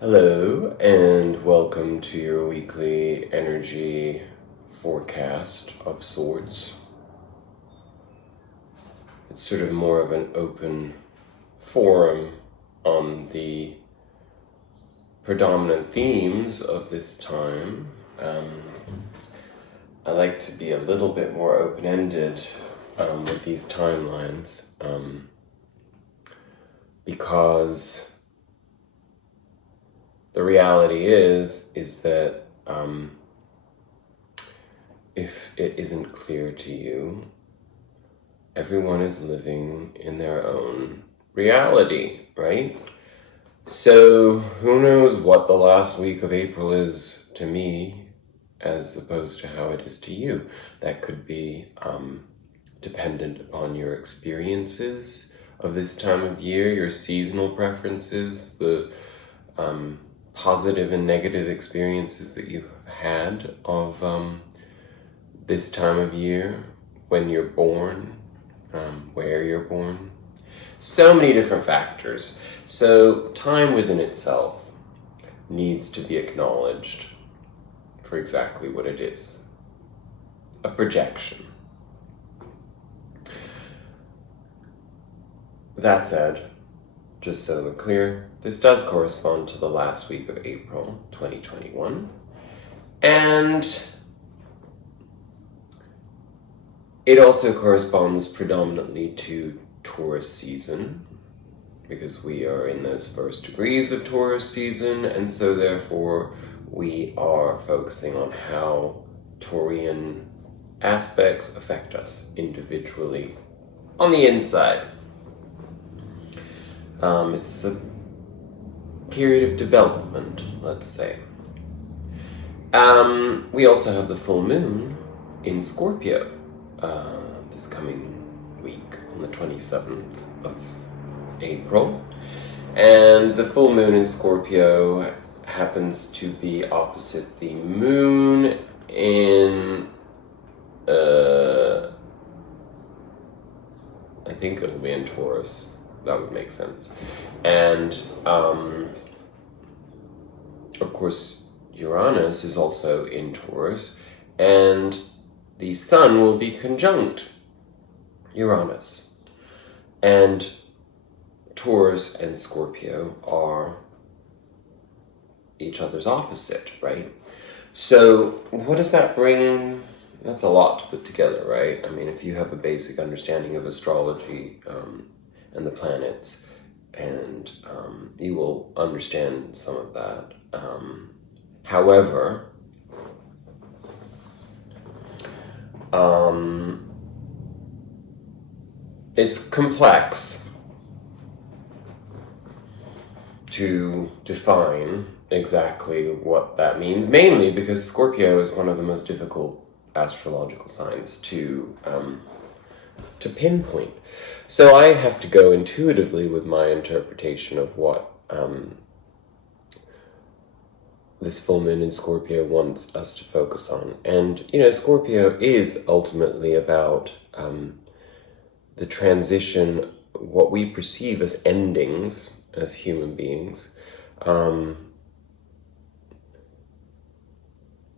Hello, and welcome to your weekly energy forecast of sorts. It's sort of more of an open forum on the predominant themes of this time. I like to be a little bit more open-ended with these timelines because the reality is that if it isn't clear to you, everyone is living in their own reality, right? So who knows what the last week of April is to me as opposed to how it is to you. That could be dependent upon your experiences of this time of year, your seasonal preferences, the positive and negative experiences that you have had of this time of year, when you're born, where you're born. So many different factors. So time within itself needs to be acknowledged for exactly what it is. A projection. That said, just so we're clear, this does correspond to the last week of April 2021. And it also corresponds predominantly to Taurus season, because we are in those first degrees of Taurus season, and so therefore we are focusing on how Taurian aspects affect us individually on the inside. It's a period of development, let's say. We also have the full moon in Scorpio this coming week on the 27th of April. And the full moon in Scorpio happens to be opposite the moon in, I think it'll be in Taurus. That would make sense. And, of course, Uranus is also in Taurus, and the sun will be conjunct Uranus. And Taurus and Scorpio are each other's opposite, right? So what does that bring? That's a lot to put together, right? I mean, if you have a basic understanding of astrology, and the planets, and you will understand some of that. However, it's complex to define exactly what that means, mainly because Scorpio is one of the most difficult astrological signs to pinpoint. So I have to go intuitively with my interpretation of what this full moon in Scorpio wants us to focus on. And, Scorpio is ultimately about the transition, what we perceive as endings as human beings,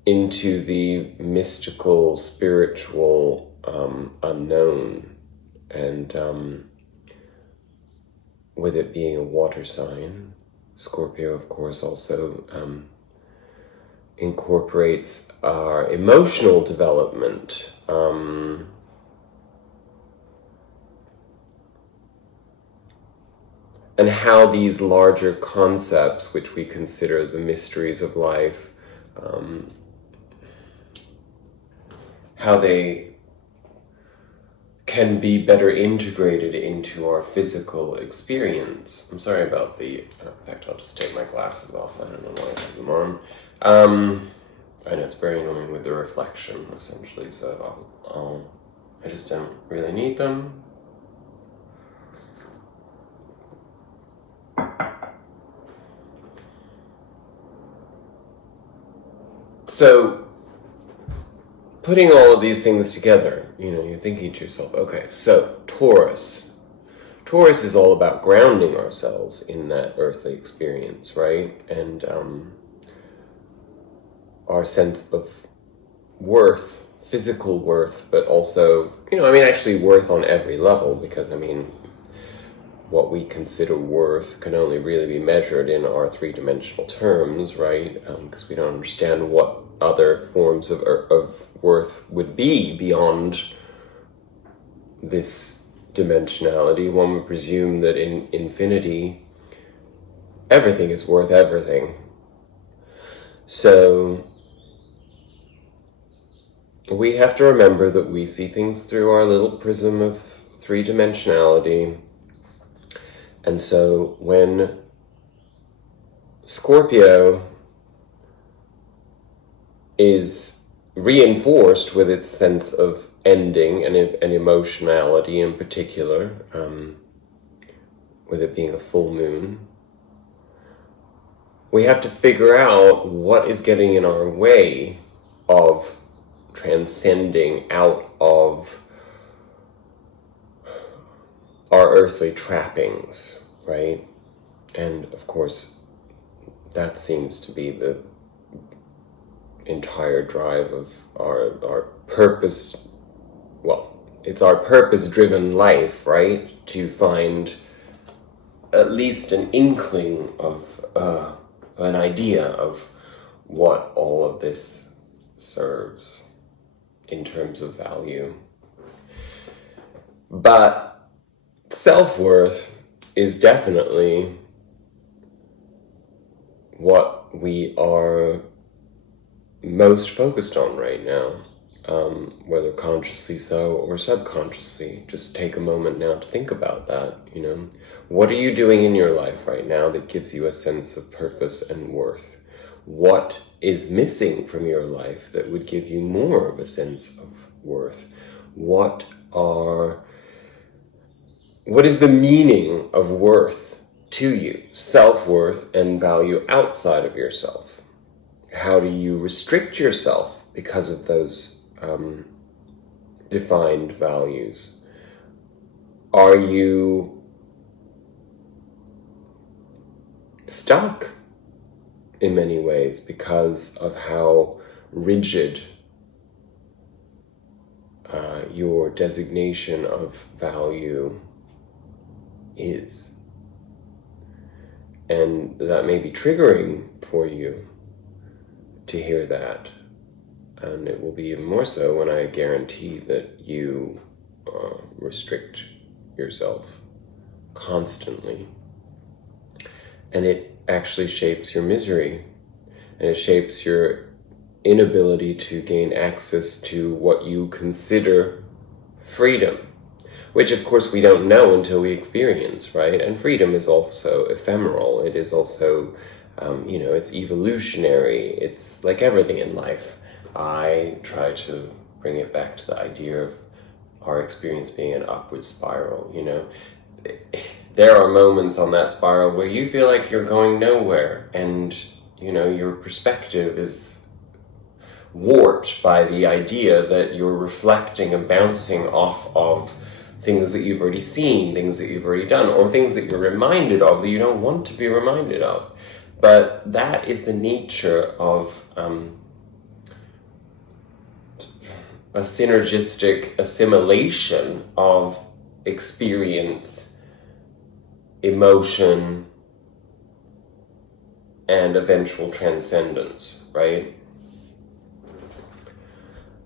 into the mystical, spiritual, unknown. And with it being a water sign, Scorpio, of course, also incorporates our emotional development. And how these larger concepts, which we consider the mysteries of life, how they can be better integrated into our physical experience. I'm sorry about in fact, I'll just take my glasses off. I don't know why I have them on. I know it's very annoying with the reflection, essentially, so I just don't really need them. So, putting all of these things together, you're thinking to yourself, okay, so Taurus Taurus is all about grounding ourselves in that earthly experience, right? And our sense of worth, physical worth, but also, actually worth on every level, because, what we consider worth can only really be measured in our three-dimensional terms, right? Because we don't understand what other forms of worth would be beyond this dimensionality. One would presume that in infinity, everything is worth everything. So we have to remember that we see things through our little prism of three-dimensionality. And so when Scorpio is reinforced with its sense of ending and emotionality in particular, with it being a full moon, we have to figure out what is getting in our way of transcending out of our earthly trappings, right? And of course, that seems to be the entire drive of our purpose. Well, it's our purpose-driven life, right? To find at least an inkling of an idea of what all of this serves in terms of value. But self-worth is definitely what we are most focused on right now, whether consciously so or subconsciously. Just take a moment now to think about that, What are you doing in your life right now that gives you a sense of purpose and worth? What is missing from your life that would give you more of a sense of worth? What is the meaning of worth to you? Self-worth and value outside of yourself. How do you restrict yourself because of those defined values? Are you stuck in many ways because of how rigid your designation of value is? And that may be triggering for you to hear that. And it will be even more so when I guarantee that you restrict yourself constantly. And it actually shapes your misery, and it shapes your inability to gain access to what you consider freedom, which of course we don't know until we experience, right? And freedom is also ephemeral. It is also, it's evolutionary. It's like everything in life. I try to bring it back to the idea of our experience being an upward spiral, There are moments on that spiral where you feel like you're going nowhere, and, your perspective is warped by the idea that you're reflecting and bouncing off of things that you've already seen, things that you've already done, or things that you're reminded of that you don't want to be reminded of. But that is the nature of a synergistic assimilation of experience, emotion, and eventual transcendence, right?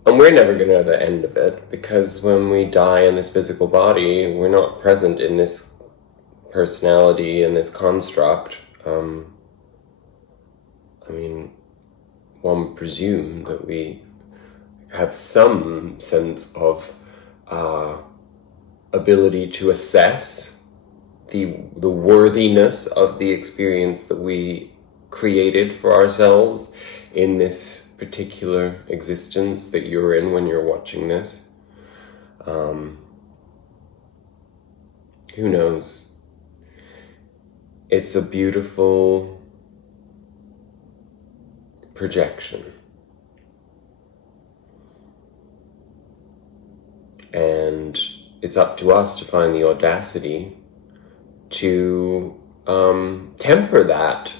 And we're never going to know the end of it, because when we die in this physical body, we're not present in this personality and this construct. One would presume that we have some sense of ability to assess the worthiness of the experience that we created for ourselves in this particular existence that you're in when you're watching this. Who knows? It's a beautiful projection. And it's up to us to find the audacity to temper that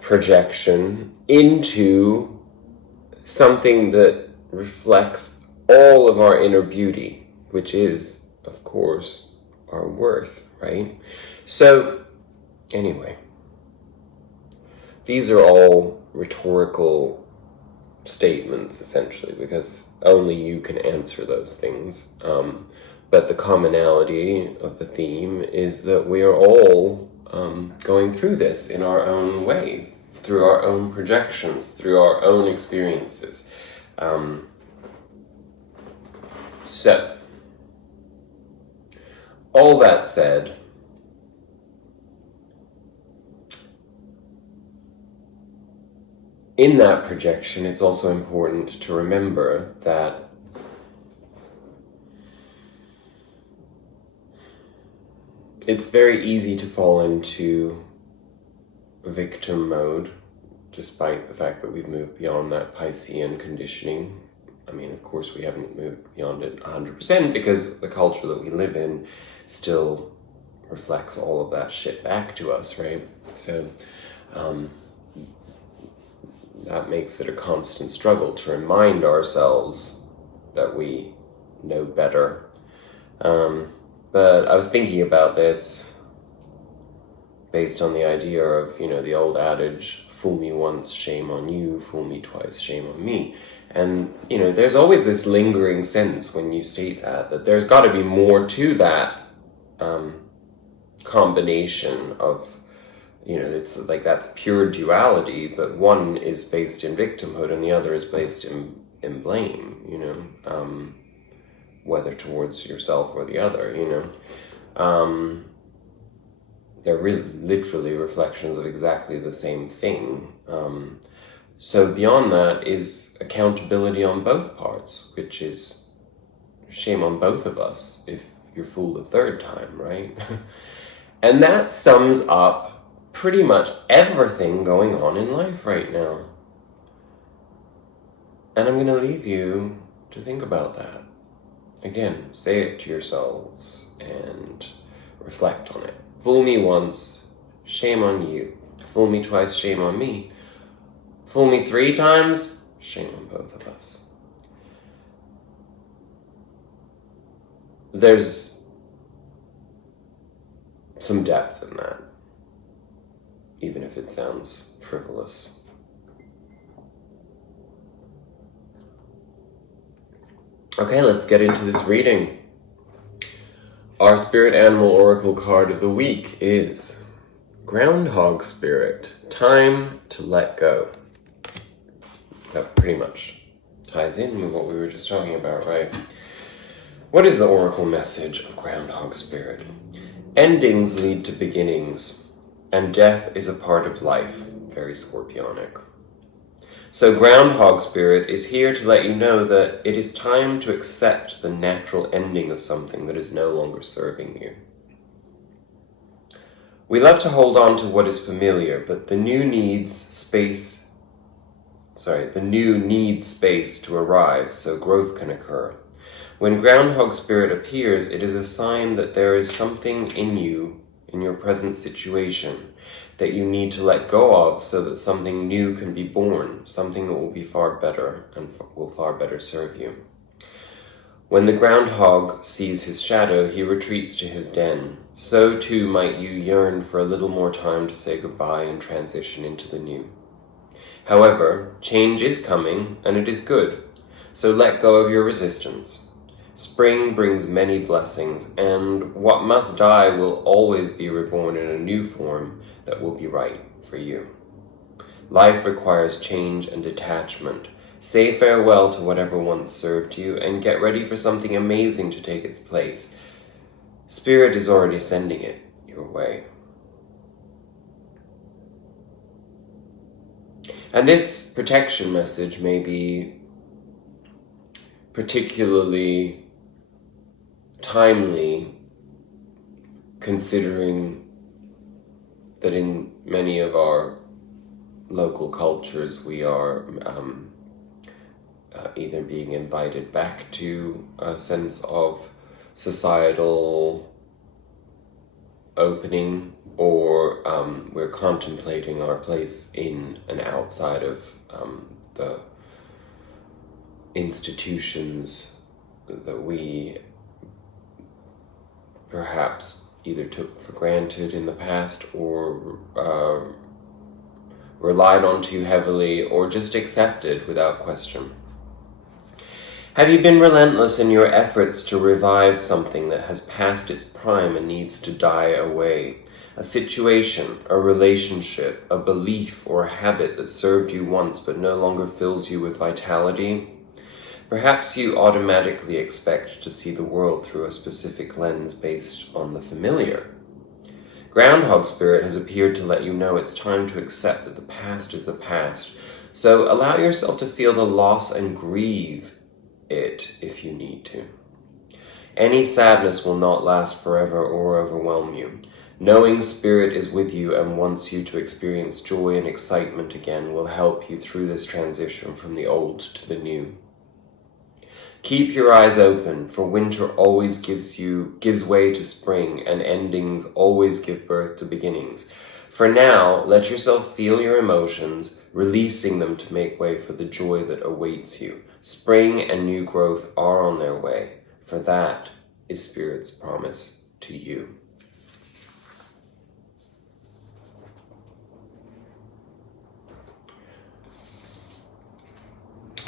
projection into something that reflects all of our inner beauty, which is, of course, our worth, right? So, anyway, these are all rhetorical statements, essentially, because only you can answer those things. But the commonality of the theme is that we are all going through this in our own way, through our own projections, through our own experiences. So, all that said, in that projection, it's also important to remember that it's very easy to fall into victim mode, despite the fact that we've moved beyond that Piscean conditioning. I mean, of course, we haven't moved beyond it 100% because the culture that we live in still reflects all of that shit back to us, right? So, that makes it a constant struggle to remind ourselves that we know better. But I was thinking about this based on the idea of, the old adage, fool me once, shame on you, fool me twice, shame on me. And, there's always this lingering sense when you state that there's got to be more to that combination of, it's like that's pure duality, but one is based in victimhood and the other is based in blame, whether towards yourself or the other, They're really literally reflections of exactly the same thing. So beyond that is accountability on both parts, which is shame on both of us if you're fooled a third time, right? And that sums up pretty much everything going on in life right now. And I'm going to leave you to think about that. Again, say it to yourselves and reflect on it. Fool me once, shame on you. Fool me twice, shame on me. Fool me 3 times, shame on both of us. There's some depth in that, even if it sounds frivolous. Okay, let's get into this reading. Our spirit animal oracle card of the week is Groundhog Spirit, time to let go. That pretty much ties in with what we were just talking about, right? What is the oracle message of Groundhog Spirit? Endings lead to beginnings, and death is a part of life. Very Scorpionic. So Groundhog Spirit is here to let you know that it is time to accept the natural ending of something that is no longer serving you. We love to hold on to what is familiar, but the new needs space to arrive so growth can occur. When Groundhog Spirit appears, it is a sign that there is something in you, in your present situation, that you need to let go of so that something new can be born, something that will be far better and will far better serve you. When the groundhog sees his shadow, he retreats to his den. So too might you yearn for a little more time to say goodbye and transition into the new. However, change is coming, and it is good, so let go of your resistance. Spring brings many blessings, and what must die will always be reborn in a new form that will be right for you. Life requires change and detachment. Say farewell to whatever once served you, and get ready for something amazing to take its place. Spirit is already sending it your way. And this protection message may be particularly timely, considering that in many of our local cultures we are either being invited back to a sense of societal opening, or we're contemplating our place in and outside of the institutions that we perhaps either took for granted in the past, or relied on too heavily, or just accepted without question. Have you been relentless in your efforts to revive something that has passed its prime and needs to die away? A situation, a relationship, a belief, or a habit that served you once but no longer fills you with vitality? Perhaps you automatically expect to see the world through a specific lens based on the familiar. Groundhog Spirit has appeared to let you know it's time to accept that the past is the past. So allow yourself to feel the loss and grieve it if you need to. Any sadness will not last forever or overwhelm you. Knowing Spirit is with you and wants you to experience joy and excitement again will help you through this transition from the old to the new. Keep your eyes open, for winter always gives way to spring, and endings always give birth to beginnings. For now, let yourself feel your emotions, releasing them to make way for the joy that awaits you. Spring and new growth are on their way, for that is Spirit's promise to you.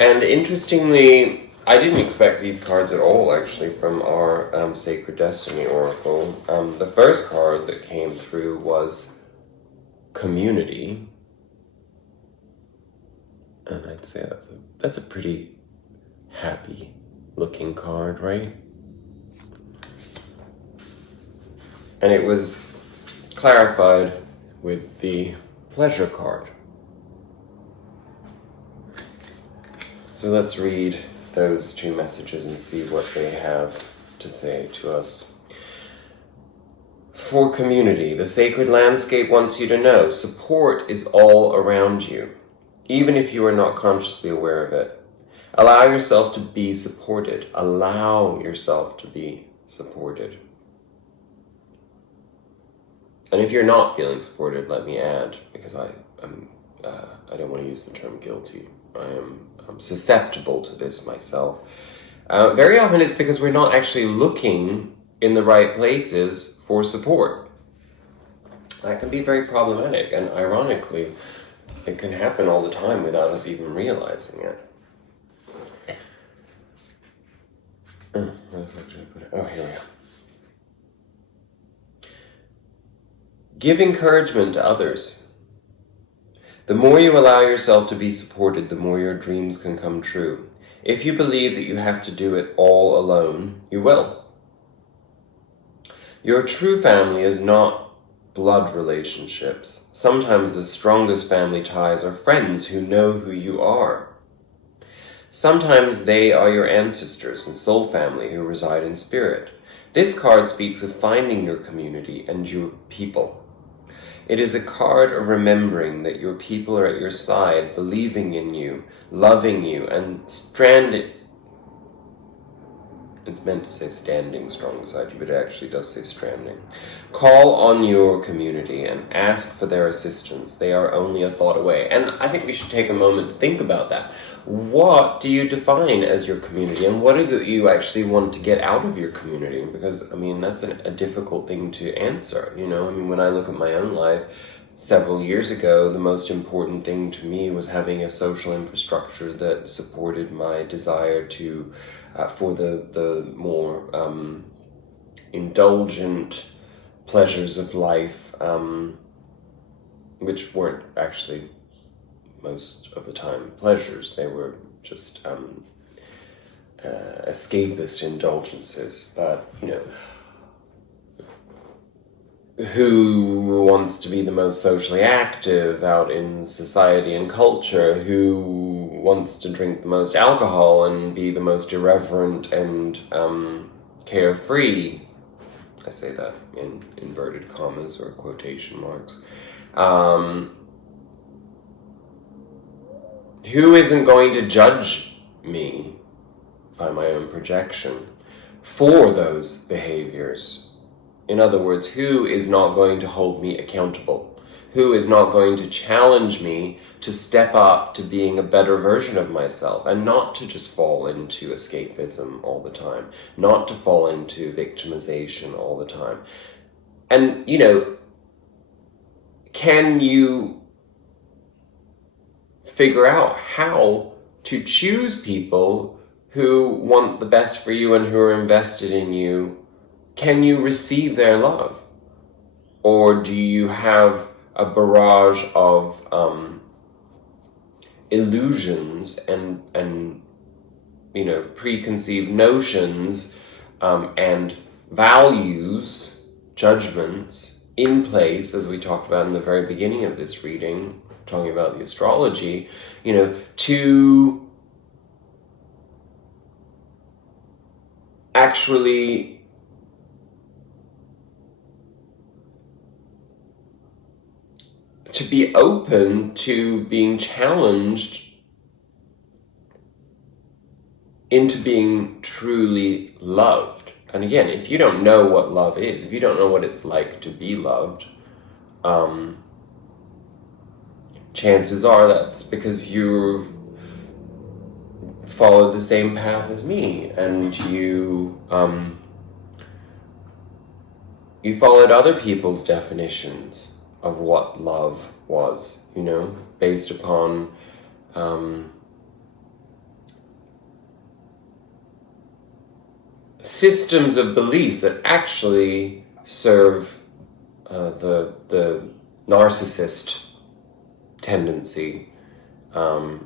And interestingly, I didn't expect these cards at all, actually, from our Sacred Destiny Oracle. The first card that came through was Community. And I'd say that's a pretty happy looking card, right? And it was clarified with the Pleasure card. So let's read those two messages and see what they have to say to us. For Community, the sacred landscape wants you to know support is all around you, even if you are not consciously aware of it. Allow yourself to be supported. Allow yourself to be supported. And if you're not feeling supported, let me add, because I don't want to use the term guilty. I'm susceptible to this myself. Very often it's because we're not actually looking in the right places for support. That can be very problematic, and ironically, it can happen all the time without us even realizing it. Where the fuck did I put it? Oh, here we go. Give encouragement to others. The more you allow yourself to be supported, the more your dreams can come true. If you believe that you have to do it all alone, you will. Your true family is not blood relationships. Sometimes the strongest family ties are friends who know who you are. Sometimes they are your ancestors and soul family who reside in spirit. This card speaks of finding your community and your people. It is a card of remembering that your people are at your side, believing in you, loving you, and stranded. It's meant to say standing strong beside you, but it actually does say stranding. Call on your community and ask for their assistance. They are only a thought away. And I think we should take a moment to think about that. What do you define as your community, and what is it that you actually want to get out of your community? Because, I mean, that's a difficult thing to answer, you know? I mean, when I look at my own life, several years ago, the most important thing to me was having a social infrastructure that supported my desire to, for the more indulgent pleasures of life, which weren't actually most of the time pleasures. They were just escapist indulgences. But, you know, who wants to be the most socially active out in society and culture? Who wants to drink the most alcohol and be the most irreverent and carefree? I say that in inverted commas or quotation marks. Who isn't going to judge me by my own projection for those behaviors? In other words, who is not going to hold me accountable? Who is not going to challenge me to step up to being a better version of myself and not to just fall into escapism all the time, not to fall into victimization all the time? And, you know, can you figure out how to choose people who want the best for you and who are invested in you? Can you receive their love? Or do you have a barrage of illusions and you know, preconceived notions and values, judgments in place, as we talked about in the very beginning of this reading, talking about the astrology, you know, to actually to be open to being challenged into being truly loved. And again, if you don't know what love is, if you don't know what it's like to be loved, chances are that's because you've followed the same path as me, and you followed other people's definitions of what love was, you know, based upon systems of belief that actually serve the narcissist tendency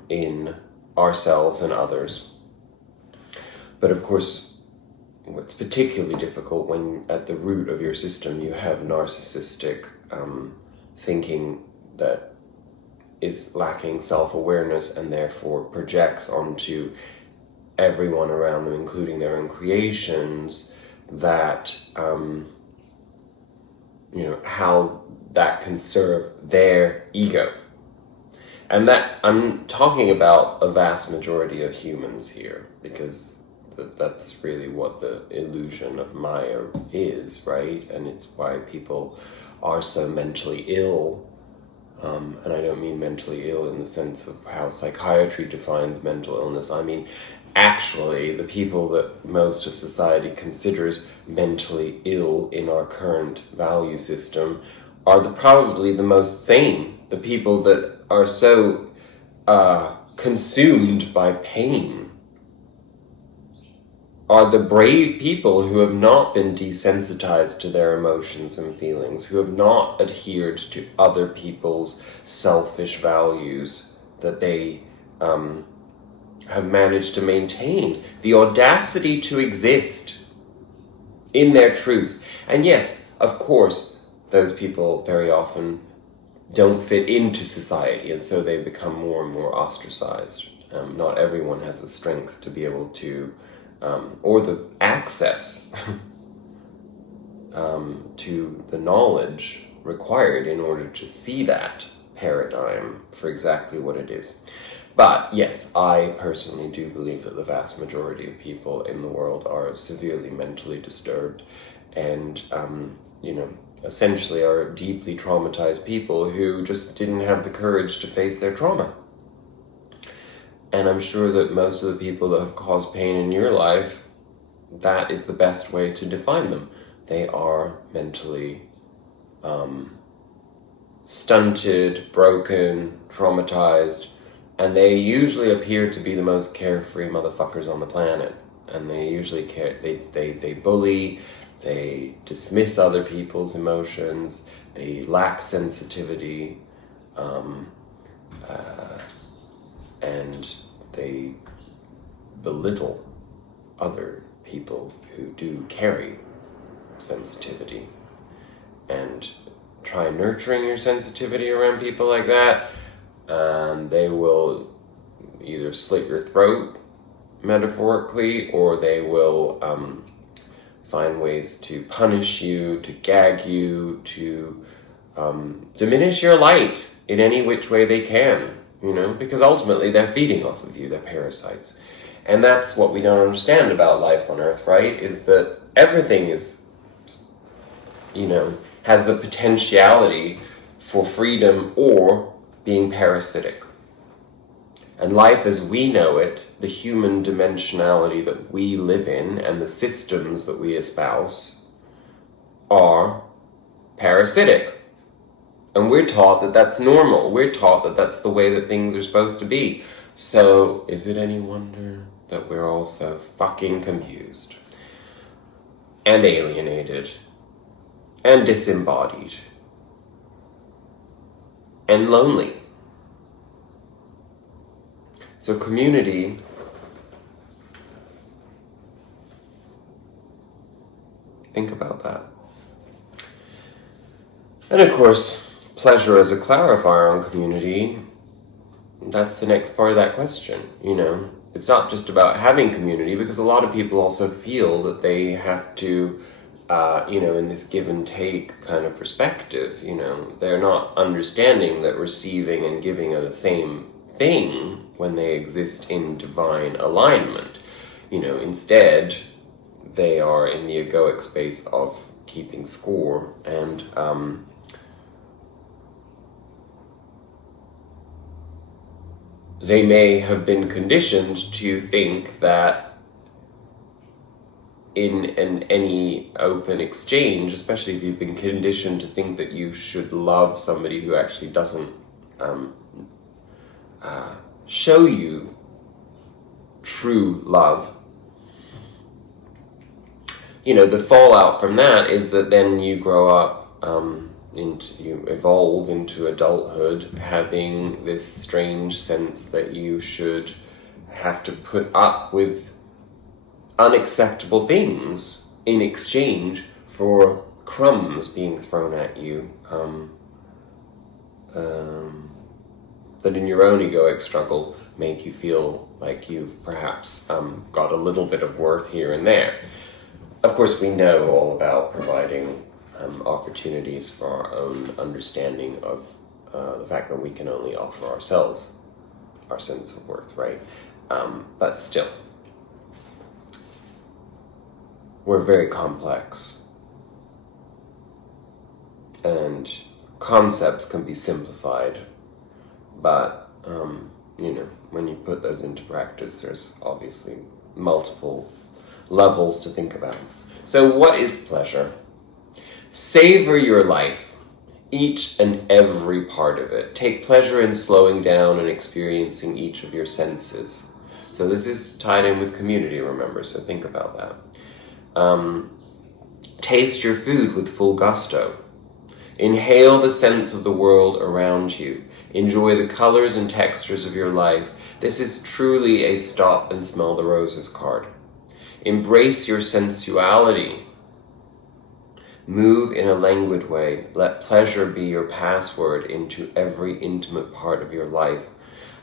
in ourselves and others. But of course, it's particularly difficult when at the root of your system you have narcissistic thinking that is lacking self-awareness and therefore projects onto everyone around them, including their own creations, that you know, how that can serve their ego. And that, I'm talking about a vast majority of humans here, because that's really what the illusion of Maya is, right? And it's why people are so mentally ill. And I don't mean mentally ill in the sense of how psychiatry defines mental illness. I mean, actually, the people that most of society considers mentally ill in our current value system are probably the most sane. The people that are so consumed by pain are the brave people who have not been desensitized to their emotions and feelings, who have not adhered to other people's selfish values, that they have managed to maintain the audacity to exist in their truth. And yes, of course, those people very often don't fit into society, and so they become more and more ostracized. Not everyone has the strength to be able to or the access to the knowledge required in order to see that paradigm for exactly what it is. But yes, I personally do believe that the vast majority of people in the world are severely mentally disturbed and, you know, essentially are deeply traumatized people who just didn't have the courage to face their trauma. And I'm sure that most of the people that have caused pain in your life, that is the best way to define them. They are mentally stunted, broken, traumatized, and they usually appear to be the most carefree motherfuckers on the planet. And they usually they bully, they dismiss other people's emotions, they lack sensitivity, and they belittle other people who do carry sensitivity. And try nurturing your sensitivity around people like that, and they will either slit your throat, metaphorically, or they will find ways to punish you, to gag you, to diminish your light in any which way they can. You know, because ultimately they're feeding off of you, they're parasites. And that's what we don't understand about life on Earth, right? Is that everything is has the potentiality for freedom or being parasitic. And life as we know it, the human dimensionality that we live in and the systems that we espouse are parasitic. And we're taught that that's normal. We're taught that that's the way that things are supposed to be. So is it any wonder that we're all so fucking confused and alienated and disembodied and lonely? So community think about that. And of course, pleasure as a clarifier on community, that's the next part of that question, It's not just about having community, because a lot of people also feel that they have to, in this give and take kind of perspective, they're not understanding that receiving and giving are the same thing when they exist in divine alignment. Instead, they are in the egoic space of keeping score, and they may have been conditioned to think that in any open exchange, especially if you've been conditioned to think that you should love somebody who actually doesn't show you true love, the fallout from that is that then you grow up, you evolve into adulthood having this strange sense that you should have to put up with unacceptable things in exchange for crumbs being thrown at you, that in your own egoic struggle make you feel like you've perhaps got a little bit of worth here and there. Of course, we know all about providing opportunities for our own understanding of the fact that we can only offer ourselves our sense of worth, right? But still, we're very complex. And concepts can be simplified, but, when you put those into practice, there's obviously multiple levels to think about. So what is pleasure? Savor your life, each and every part of it. Take pleasure in slowing down and experiencing each of your senses. So this is tied in with community, remember, so think about that. Taste your food with full gusto. Inhale the sense of the world around you. Enjoy the colors and textures of your life. This is truly a stop and smell the roses card. Embrace your sensuality. Move in a languid way. Let pleasure be your password into every intimate part of your life.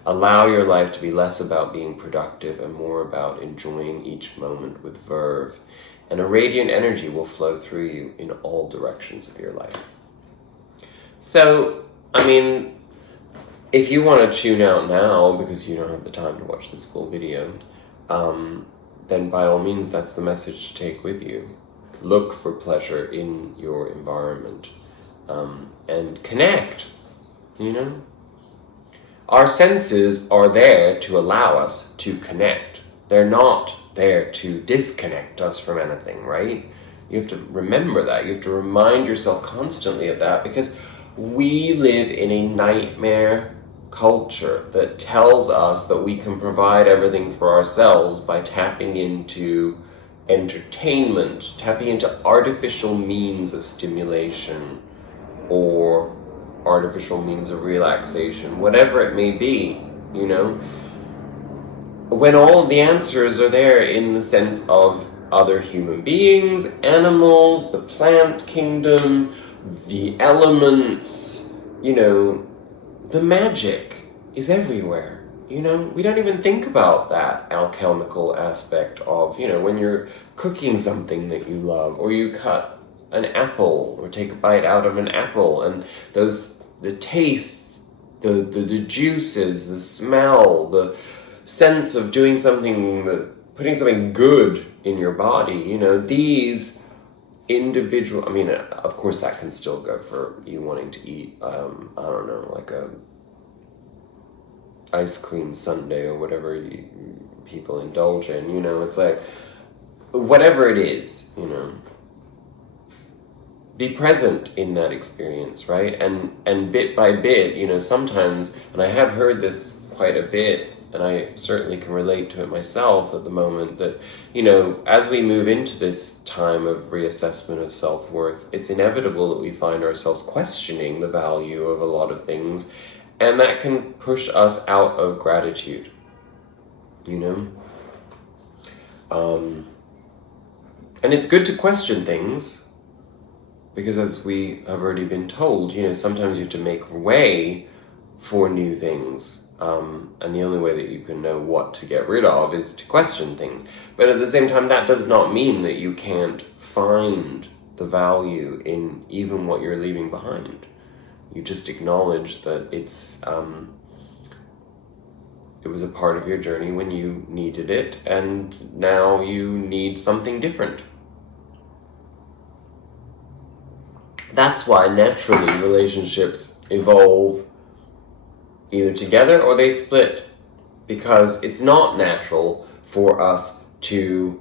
Allow your life to be less about being productive and more about enjoying each moment with verve. And a radiant energy will flow through you in all directions of your life. So, if you want to tune out now because you don't have the time to watch this full video, then by all means, that's the message to take with you. Look for pleasure in your environment, and connect, Our senses are there to allow us to connect. They're not there to disconnect us from anything, right? You have to remember that. You have to remind yourself constantly of that, because we live in a nightmare culture that tells us that we can provide everything for ourselves by tapping into entertainment, tapping into artificial means of stimulation or artificial means of relaxation, whatever it may be, when all of the answers are there in the sense of other human beings, animals, the plant kingdom, the elements, the magic is everywhere, We don't even think about that alchemical aspect of, when you're cooking something that you love, or you cut an apple or take a bite out of an apple, and the taste, the juices, the smell, the sense of doing something, putting something good in your body, these individual, I mean, of course that can still go for you wanting to eat, I don't know, like a ice cream sundae or whatever people indulge in, you know, it's like, whatever it is, you know, be present in that experience, right? And bit by bit, you know, sometimes, and I have heard this quite a bit, and I certainly can relate to it myself at the moment, that, you know, as we move into this time of reassessment of self-worth, it's inevitable that we find ourselves questioning the value of a lot of things, and that can push us out of gratitude, you know? And it's good to question things, because as we have already been told, you know, sometimes you have to make way for new things. And the only way that you can know what to get rid of is to question things. But at the same time, that does not mean that you can't find the value in even what you're leaving behind. You just acknowledge that it was a part of your journey when you needed it, and now you need something different. That's why naturally relationships evolve either together or they split, because it's not natural for us to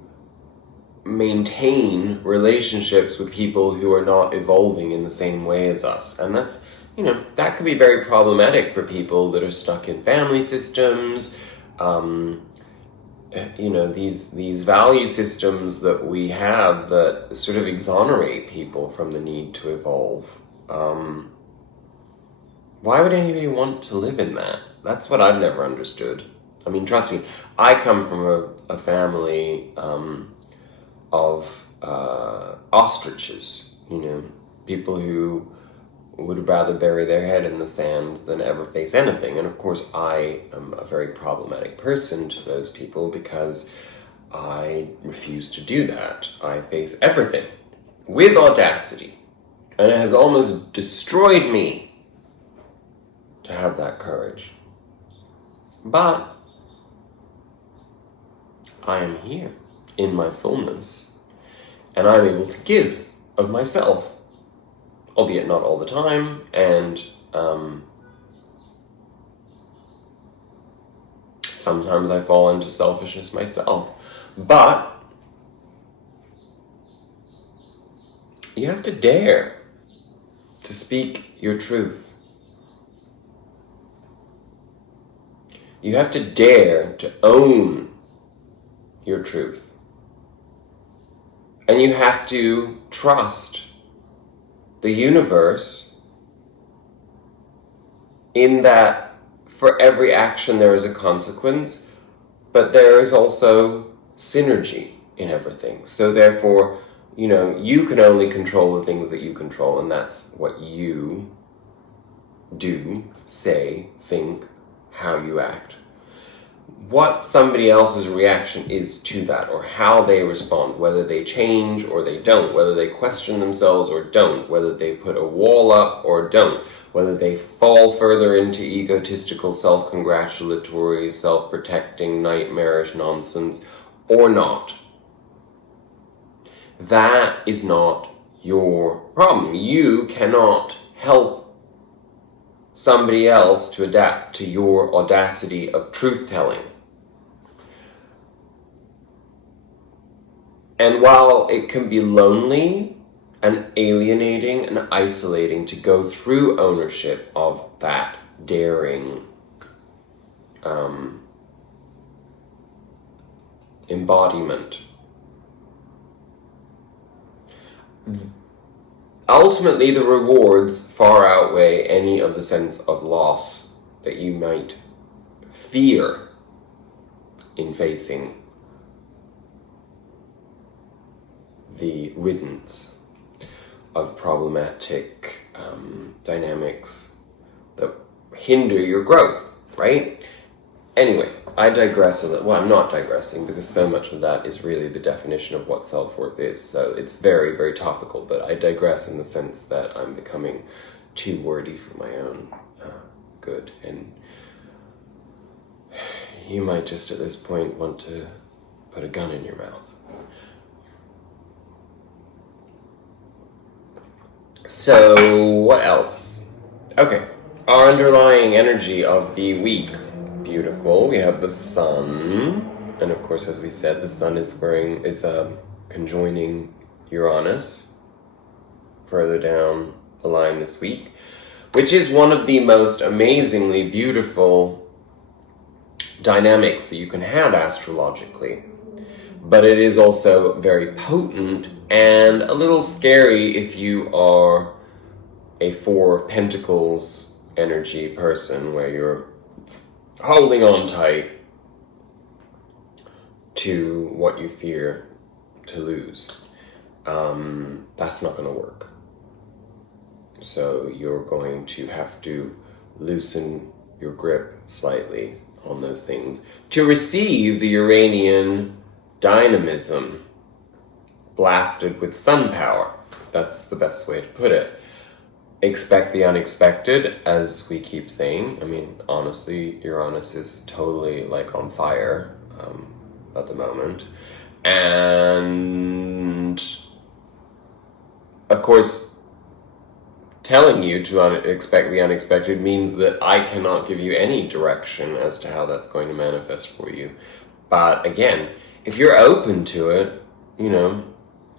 maintain relationships with people who are not evolving in the same way as us. And that's, you know, that could be very problematic for people that are stuck in family systems, you know, these value systems that we have that sort of exonerate people from the need to evolve. Why would anybody want to live in that? That's what I've never understood. I mean, trust me, I come from a family of ostriches, you know, people who would rather bury their head in the sand than ever face anything. And of course, I am a very problematic person to those people because I refuse to do that. I face everything with audacity, and it has almost destroyed me to have that courage. But I am here in my fullness, and I'm able to give of myself, albeit not all the time, and sometimes I fall into selfishness myself. But you have to dare to speak your truth. You have to dare to own your truth. And you have to trust the universe in that for every action there is a consequence, but there is also synergy in everything. So therefore, you know, you can only control the things that you control, and that's what you do, say, think, how you act. What somebody else's reaction is to that, or how they respond, whether they change or they don't, whether they question themselves or don't, whether they put a wall up or don't, whether they fall further into egotistical, self-congratulatory, self-protecting, nightmarish nonsense or not. That is not your problem. You cannot help somebody else to adapt to your audacity of truth-telling. And while it can be lonely and alienating and isolating to go through ownership of that daring embodiment, ultimately, the rewards far outweigh any of the sense of loss that you might fear in facing the riddance of problematic dynamics that hinder your growth, right? Anyway, I digress a little. Well, I'm not digressing, because so much of that is really the definition of what self-worth is. So it's very, very topical, but I digress in the sense that I'm becoming too wordy for my own good. And you might just at this point want to put a gun in your mouth. So, what else? Okay, our underlying energy of the week. Beautiful. We have the sun. And of course, as we said, the sun is conjoining Uranus further down the line this week, which is one of the most amazingly beautiful dynamics that you can have astrologically. But it is also very potent and a little scary if you are a Four of Pentacles energy person, where you're holding on tight to what you fear to lose. That's not going to work. So you're going to have to loosen your grip slightly on those things to receive the Uranian dynamism blasted with sun power. That's the best way to put it. Expect the unexpected, as we keep saying. I mean, honestly, Uranus is totally like on fire at the moment. And of course, telling you to expect the unexpected means that I cannot give you any direction as to how that's going to manifest for you. But again, if you're open to it,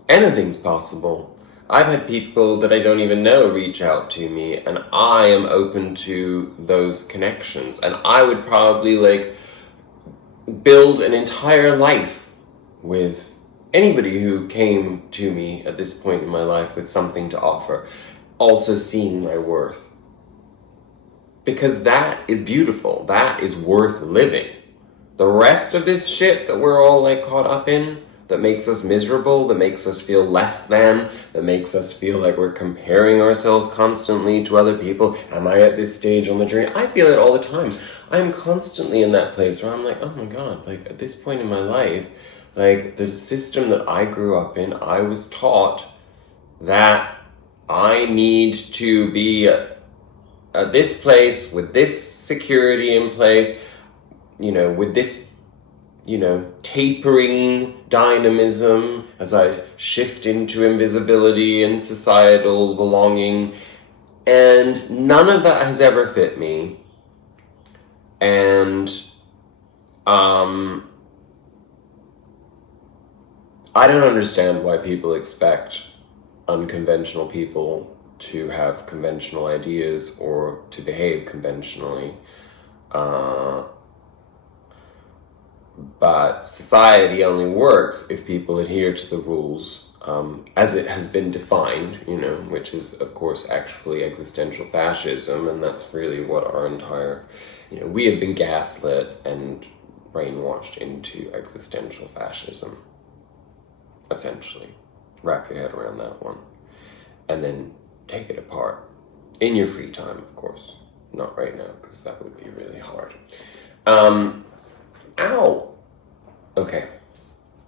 anything's possible. I've had people that I don't even know reach out to me, and I am open to those connections. And I would probably build an entire life with anybody who came to me at this point in my life with something to offer, also seeing my worth. Because that is beautiful. That is worth living. The rest of this shit that we're all caught up in, that makes us miserable, that makes us feel less than, that makes us feel like we're comparing ourselves constantly to other people. Am I at this stage on the journey? I feel it all the time. I'm constantly in that place where I'm like, oh my God, at this point in my life, the system that I grew up in, I was taught that I need to be at this place with this security in place, with this, tapering dynamism as I shift into invisibility and societal belonging. And none of that has ever fit me. And I don't understand why people expect unconventional people to have conventional ideas or to behave conventionally. But society only works if people adhere to the rules as it has been defined, which is, of course, actually existential fascism. And that's really what our entire, we have been gaslit and brainwashed into existential fascism, essentially. Wrap your head around that one. And then take it apart. In your free time, of course. Not right now, because that would be really hard. Ow! Okay.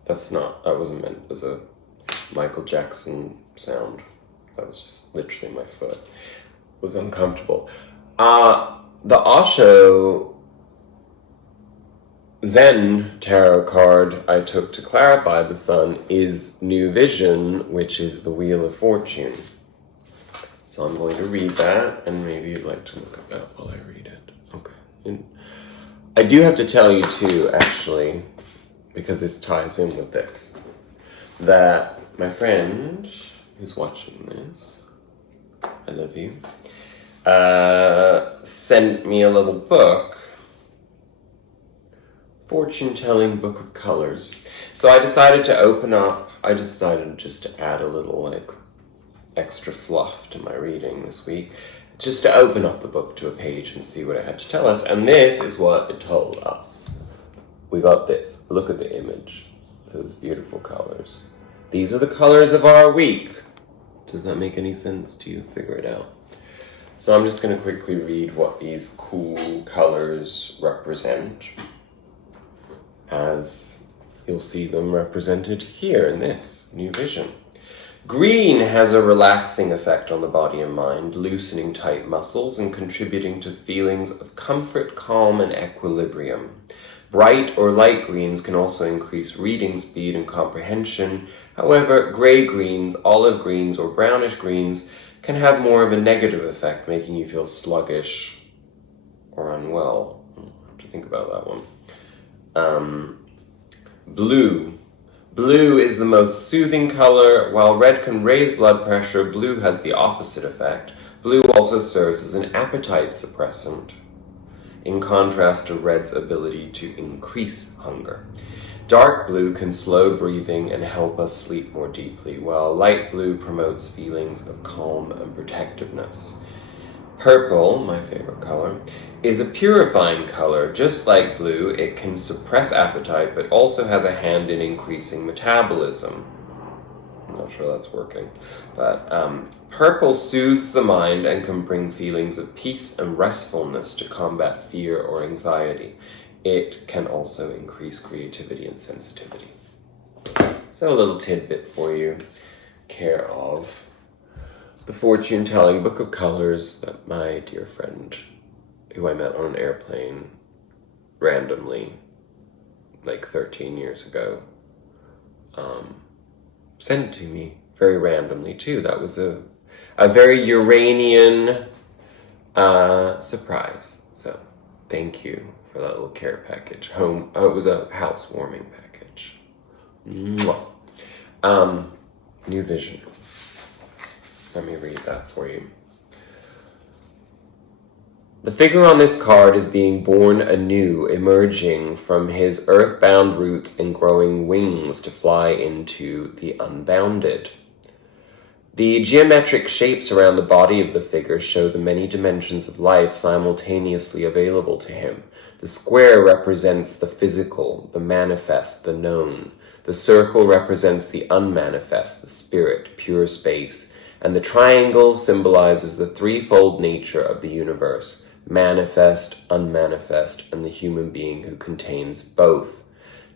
That wasn't meant as a Michael Jackson sound. That was just literally my foot. It was uncomfortable. The Osho Zen tarot card I took to clarify the sun is New Vision, which is the Wheel of Fortune. So I'm going to read that, and maybe you'd like to look at that while I read it. Okay. And I do have to tell you too, actually, because this ties in with this, that my friend who's watching this, I love you, sent me a little book, fortune-telling book of colors. So I decided just to add a little extra fluff to my reading this week, just to open up the book to a page and see what it had to tell us. And this is what it told us. We got this. Look at the image. Those beautiful colors. These are the colors of our week. Does that make any sense to you? Figure it out. So I'm just going to quickly read what these cool colors represent, as you'll see them represented here in this New Vision. Green has a relaxing effect on the body and mind, loosening tight muscles and contributing to feelings of comfort, calm, and equilibrium. Bright or light greens can also increase reading speed and comprehension. However, gray greens, olive greens, or brownish greens can have more of a negative effect, making you feel sluggish or unwell. I'll have to think about that one. Blue. Blue is the most soothing color. While red can raise blood pressure, blue has the opposite effect. Blue also serves as an appetite suppressant, in contrast to red's ability to increase hunger. Dark blue can slow breathing and help us sleep more deeply, while light blue promotes feelings of calm and protectiveness. Purple, my favorite color, is a purifying color. Just like blue, it can suppress appetite, but also has a hand in increasing metabolism. I'm not sure that's working. But purple soothes the mind and can bring feelings of peace and restfulness to combat fear or anxiety. It can also increase creativity and sensitivity. So a little tidbit for you, care of the fortune-telling book of colors that my dear friend, who I met on an airplane randomly, like 13 years ago, sent to me very randomly too. That was a very Uranian surprise. So thank you for that little care package. It was a housewarming package. Mwah. New vision. Let me read that for you. The figure on this card is being born anew, emerging from his earthbound roots and growing wings to fly into the unbounded. The geometric shapes around the body of the figure show the many dimensions of life simultaneously available to him. The square represents the physical, the manifest, the known. The circle represents the unmanifest, the spirit, pure space. And the triangle symbolizes the threefold nature of the universe: manifest, unmanifest, and the human being who contains both.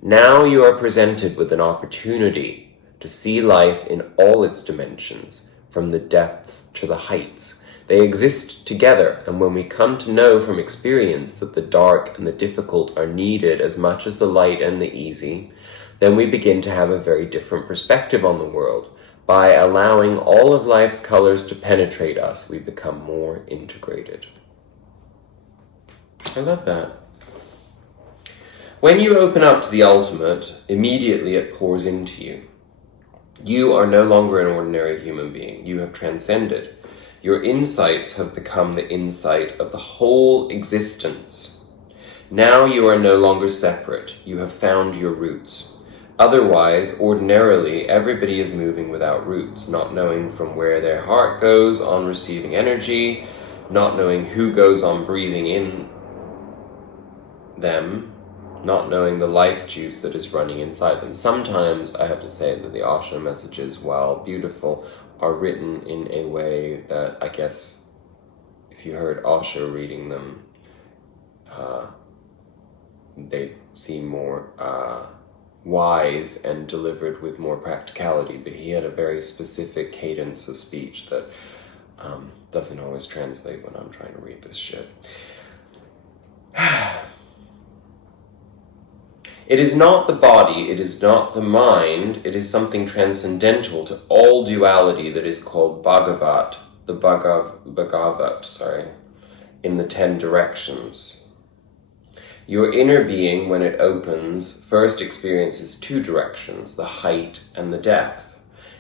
Now you are presented with an opportunity to see life in all its dimensions, from the depths to the heights. They exist together, and when we come to know from experience that the dark and the difficult are needed as much as the light and the easy, then we begin to have a very different perspective on the world. By allowing all of life's colors to penetrate us, we become more integrated. I love that. When you open up to the ultimate, immediately it pours into you. You are no longer an ordinary human being. You have transcended. Your insights have become the insight of the whole existence. Now you are no longer separate. You have found your roots. Otherwise, ordinarily, everybody is moving without roots, not knowing from where their heart goes on receiving energy, not knowing who goes on breathing in them, not knowing the life juice that is running inside them. Sometimes I have to say that the Osho messages, while beautiful, are written in a way that I guess if you heard Osho reading them, they seem more wise and delivered with more practicality, but he had a very specific cadence of speech that doesn't always translate when I'm trying to read this shit. It is not the body, it is not the mind, it is something transcendental to all duality that is called Bhagavat, in the 10 directions. Your inner being, when it opens, first experiences 2 directions, the height and the depth.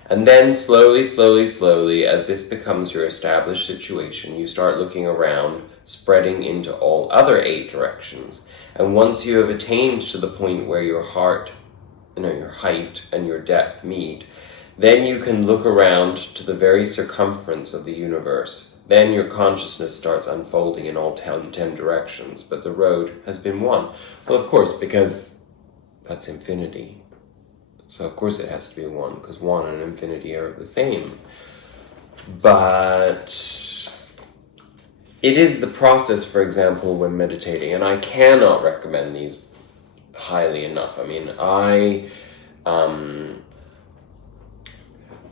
And then slowly, as this becomes your established situation, you start looking around, spreading into all other 8 directions. And once you have attained to the point where your heart, your height and your depth meet, then you can look around to the very circumference of the universe. Then your consciousness starts unfolding in all 10 directions, but the road has been won. Well, of course, because that's infinity. So of course it has to be 1, because 1 and infinity are the same. But it is the process, for example, when meditating, and I cannot recommend these highly enough. I mean,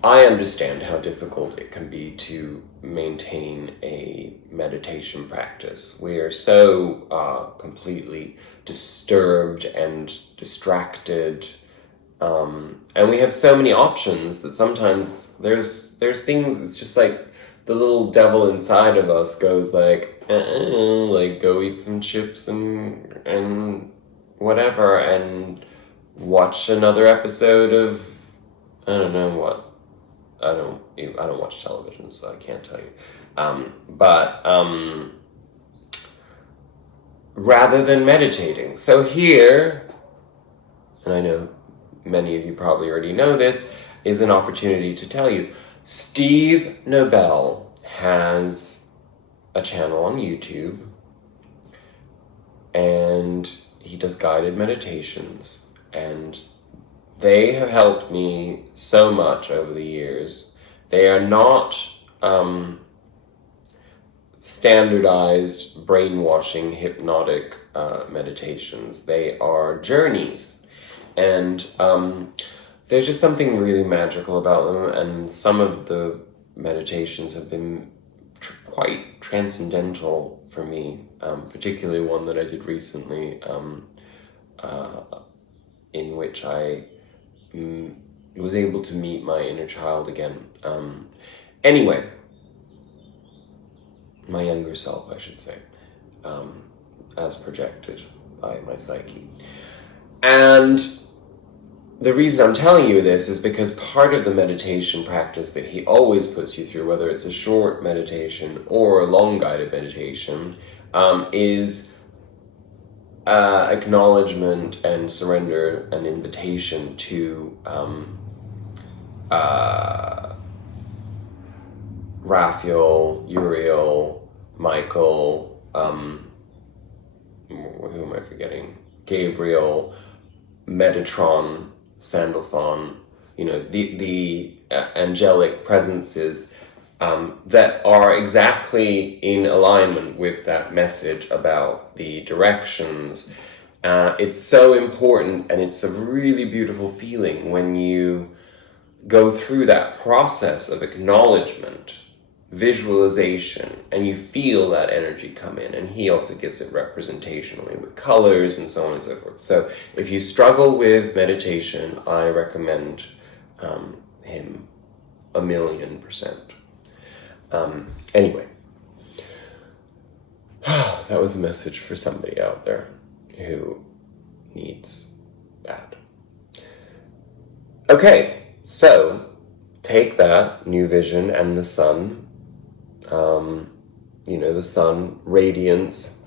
I understand how difficult it can be to maintain a meditation practice. We are so completely disturbed and distracted, and we have so many options that sometimes there's things, it's just like the little devil inside of us goes like, like go eat some chips and whatever, and watch another episode of, I don't know what. I don't watch television, so I can't tell you. Rather than meditating. So here, and I know many of you probably already know this, is an opportunity to tell you. Steve Nobel has a channel on YouTube, and he does guided meditations, and they have helped me so much over the years. They are not standardized brainwashing hypnotic meditations. They are journeys, and there's just something really magical about them, and some of the meditations have been quite transcendental for me, particularly one that I did recently, in which I was able to meet my inner child again. Anyway, my younger self, I should say, as projected by my psyche. And the reason I'm telling you this is because part of the meditation practice that he always puts you through, whether it's a short meditation or a long guided meditation, is acknowledgement and surrender and invitation to Raphael, Uriel, Michael, who am I forgetting? Gabriel, Metatron, Sandalphon, the angelic presences that are exactly in alignment with that message about the directions. It's so important, and it's a really beautiful feeling when you go through that process of acknowledgement, visualization, and you feel that energy come in. And he also gives it representationally with colors and so on and so forth. So if you struggle with meditation, I recommend him 1,000,000%. Anyway, that was a message for somebody out there who needs that. Okay, so take that new vision and the sun, the sun, radiance,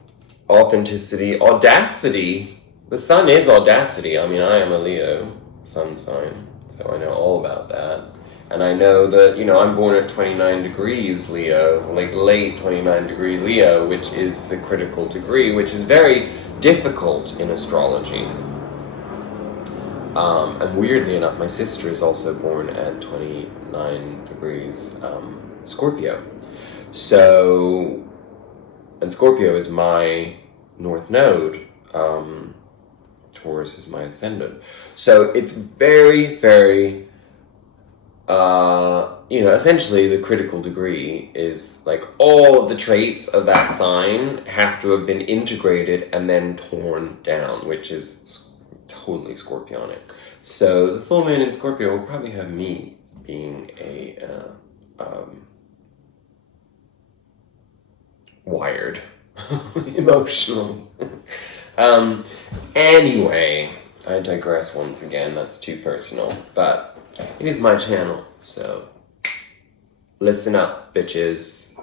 authenticity, audacity. The sun is audacity. I mean, I am a Leo sun sign, so I know all about that. And I know that, I'm born at 29 degrees Leo, like late 29 degree Leo, which is the critical degree, which is very difficult in astrology. And weirdly enough, my sister is also born at 29 degrees Scorpio. So, and Scorpio is my North Node. Taurus is my ascendant. So it's very, very... essentially the critical degree is like all of the traits of that sign have to have been integrated and then torn down, which is totally Scorpionic. So the full moon in Scorpio will probably have me being a wired emotionally. Anyway, I digress once again. That's too personal, but it is my channel, so listen up, bitches,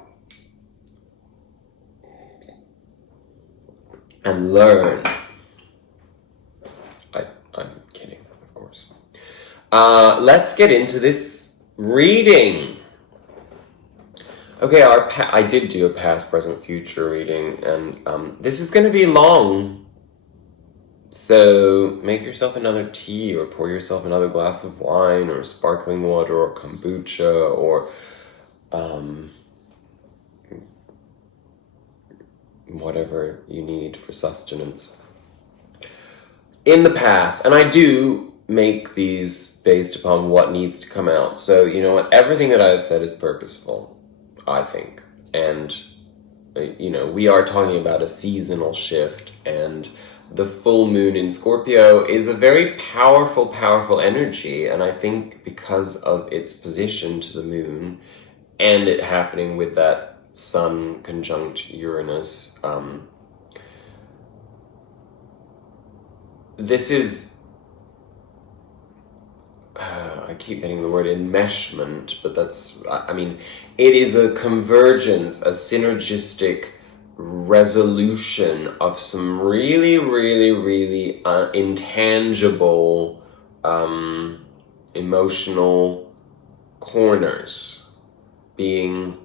and learn. I'm kidding, of course. Let's get into this reading. Okay, I did do a past, present, future reading, and this is going to be long. So make yourself another tea, or pour yourself another glass of wine, or sparkling water, or kombucha, or whatever you need for sustenance. In the past, and I do make these based upon what needs to come out. So you know what? Everything that I've said is purposeful, I think. And, we are talking about a seasonal shift, and the full moon in Scorpio is a very powerful, powerful energy, and I think because of its position to the moon, and it happening with that Sun conjunct Uranus. This is, I keep getting the word enmeshment, but that's, I mean, it is a convergence, a synergistic resolution of some really, really, really intangible emotional corners being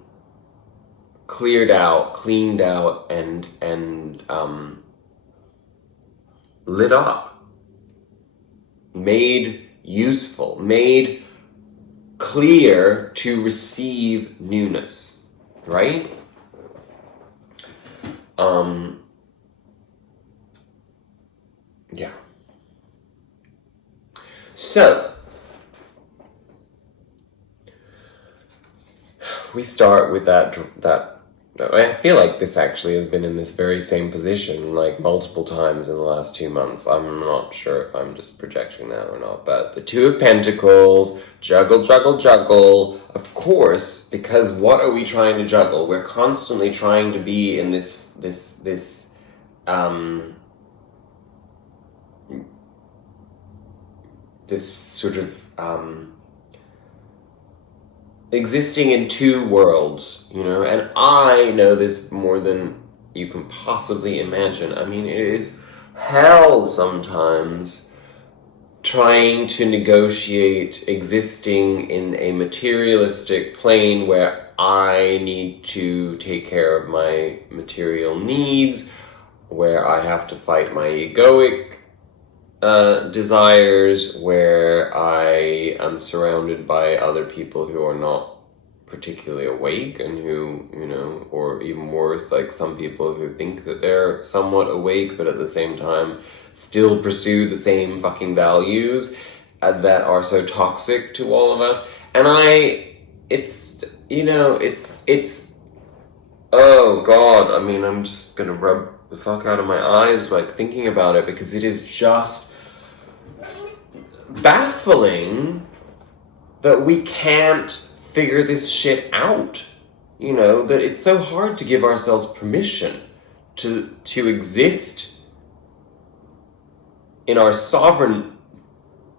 cleared out, cleaned out, and lit up, made useful, made clear to receive newness, right? Yeah. So, we start with that I feel like this actually has been in this very same position like multiple times in the last 2 months. I'm not sure if I'm just projecting that or not, but the Two of Pentacles, juggle, juggle, juggle. Of course, because what are we trying to juggle? We're constantly trying to be in this sort of existing in two worlds, you know, and I know this more than you can possibly imagine. I mean, it is hell sometimes trying to negotiate existing in a materialistic plane where I need to take care of my material needs, where I have to fight my egoic desires, where I am surrounded by other people who are not particularly awake and who, you know, or even worse, like some people who think that they're somewhat awake but at the same time still pursue the same fucking values that are so toxic to all of us. And it's, you know, it's, oh God, I mean, I'm just gonna rub the fuck out of my eyes like thinking about it, because it is just baffling that we can't figure this shit out. You know, that it's so hard to give ourselves permission to exist in our sovereign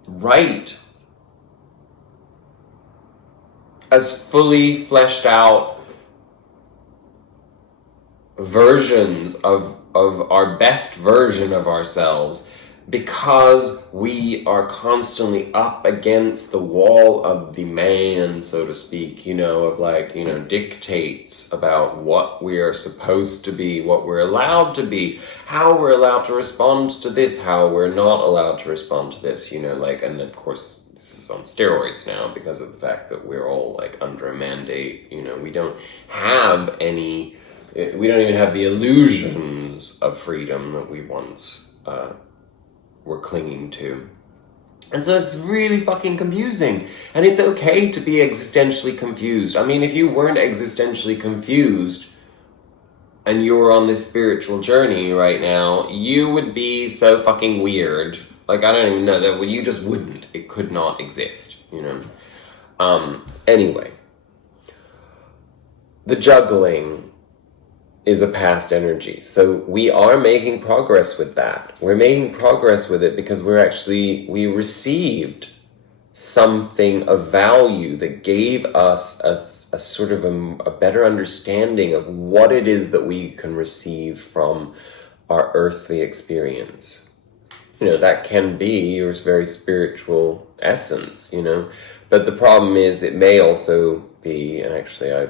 right as fully fleshed out versions of our best version of ourselves, because we are constantly up against the wall of the man, so to speak, you know, of like, you know, dictates about what we are supposed to be, what we're allowed to be, how we're allowed to respond to this, how we're not allowed to respond to this, you know, like, and of course, this is on steroids now because of the fact that we're all like under a mandate, you know, we don't even have the illusions of freedom that we once were clinging to. And so it's really fucking confusing. And it's okay to be existentially confused. I mean, if you weren't existentially confused and you were on this spiritual journey right now, you would be so fucking weird. Like, I don't even know, that you just wouldn't. It could not exist, you know? Anyway. The juggling is a past energy. So we are making progress with that. We're making progress with it because we received something of value that gave us a sort of a better understanding of what it is that we can receive from our earthly experience. You know, that can be your very spiritual essence, you know, but the problem is it may also be, and actually I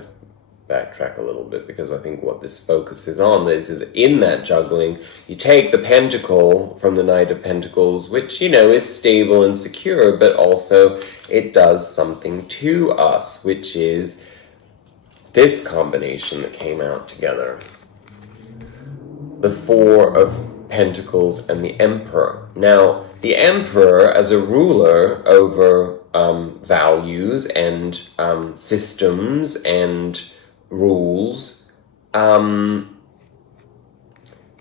backtrack a little bit because I think what this focuses on is that in that juggling, you take the Pentacle from the Knight of Pentacles, which, you know, is stable and secure, but also it does something to us, which is this combination that came out together. The Four of Pentacles and the Emperor. Now, the Emperor as a ruler over values and systems and rules,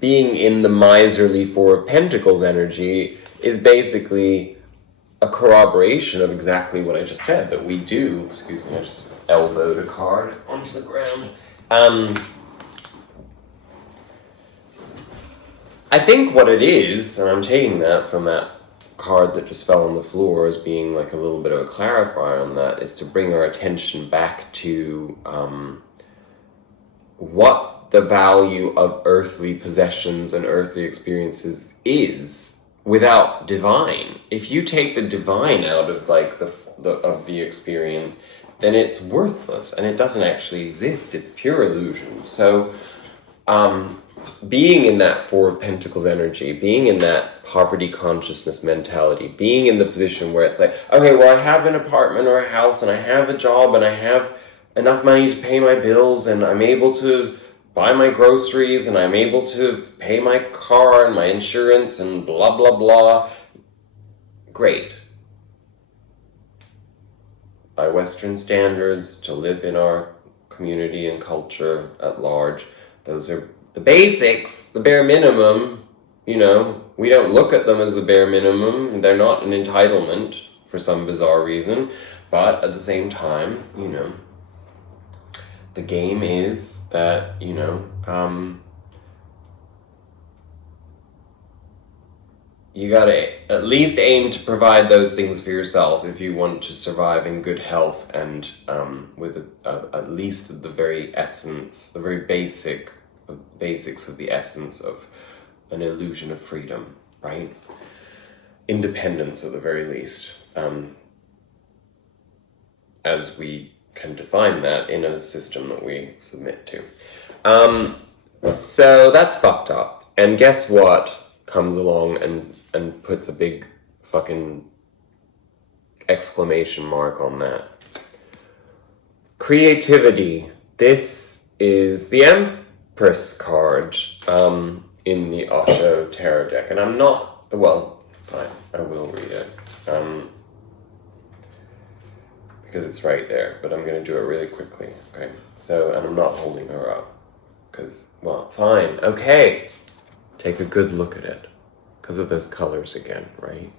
being in the miserly Four of Pentacles energy is basically a corroboration of exactly what I just said, that we do, excuse me, I just elbowed a card onto the ground. I think what it is, and I'm taking that from that card that just fell on the floor as being like a little bit of a clarifier on that, is to bring our attention back to what the value of earthly possessions and earthly experiences is without divine. If you take the divine out of like the experience, then it's worthless and it doesn't actually exist. It's pure illusion. So being in that Four of Pentacles energy, being in that poverty consciousness mentality, being in the position where it's like, okay, well, I have an apartment or a house and I have a job and I have enough money to pay my bills and I'm able to buy my groceries and I'm able to pay my car and my insurance and blah, blah, blah. Great. By Western standards, to live in our community and culture at large, those are the basics, the bare minimum. You know, we don't look at them as the bare minimum. They're not an entitlement for some bizarre reason. But at the same time, you know, the game is that, you know, you gotta at least aim to provide those things for yourself if you want to survive in good health and with at least the very essence, the very basics of the essence of an illusion of freedom, right? Independence at the very least, as we can define that in a system that we submit to. So that's fucked up. And guess what comes along and puts a big fucking exclamation mark on that? Creativity. This is the Empress card in the Osho Tarot deck. And I'm not, well, fine, I will read it. Because it's right there, but I'm going to do it really quickly, okay? So, and I'm not holding her up, because, well, fine, okay. Take a good look at it, because of those colors again, right?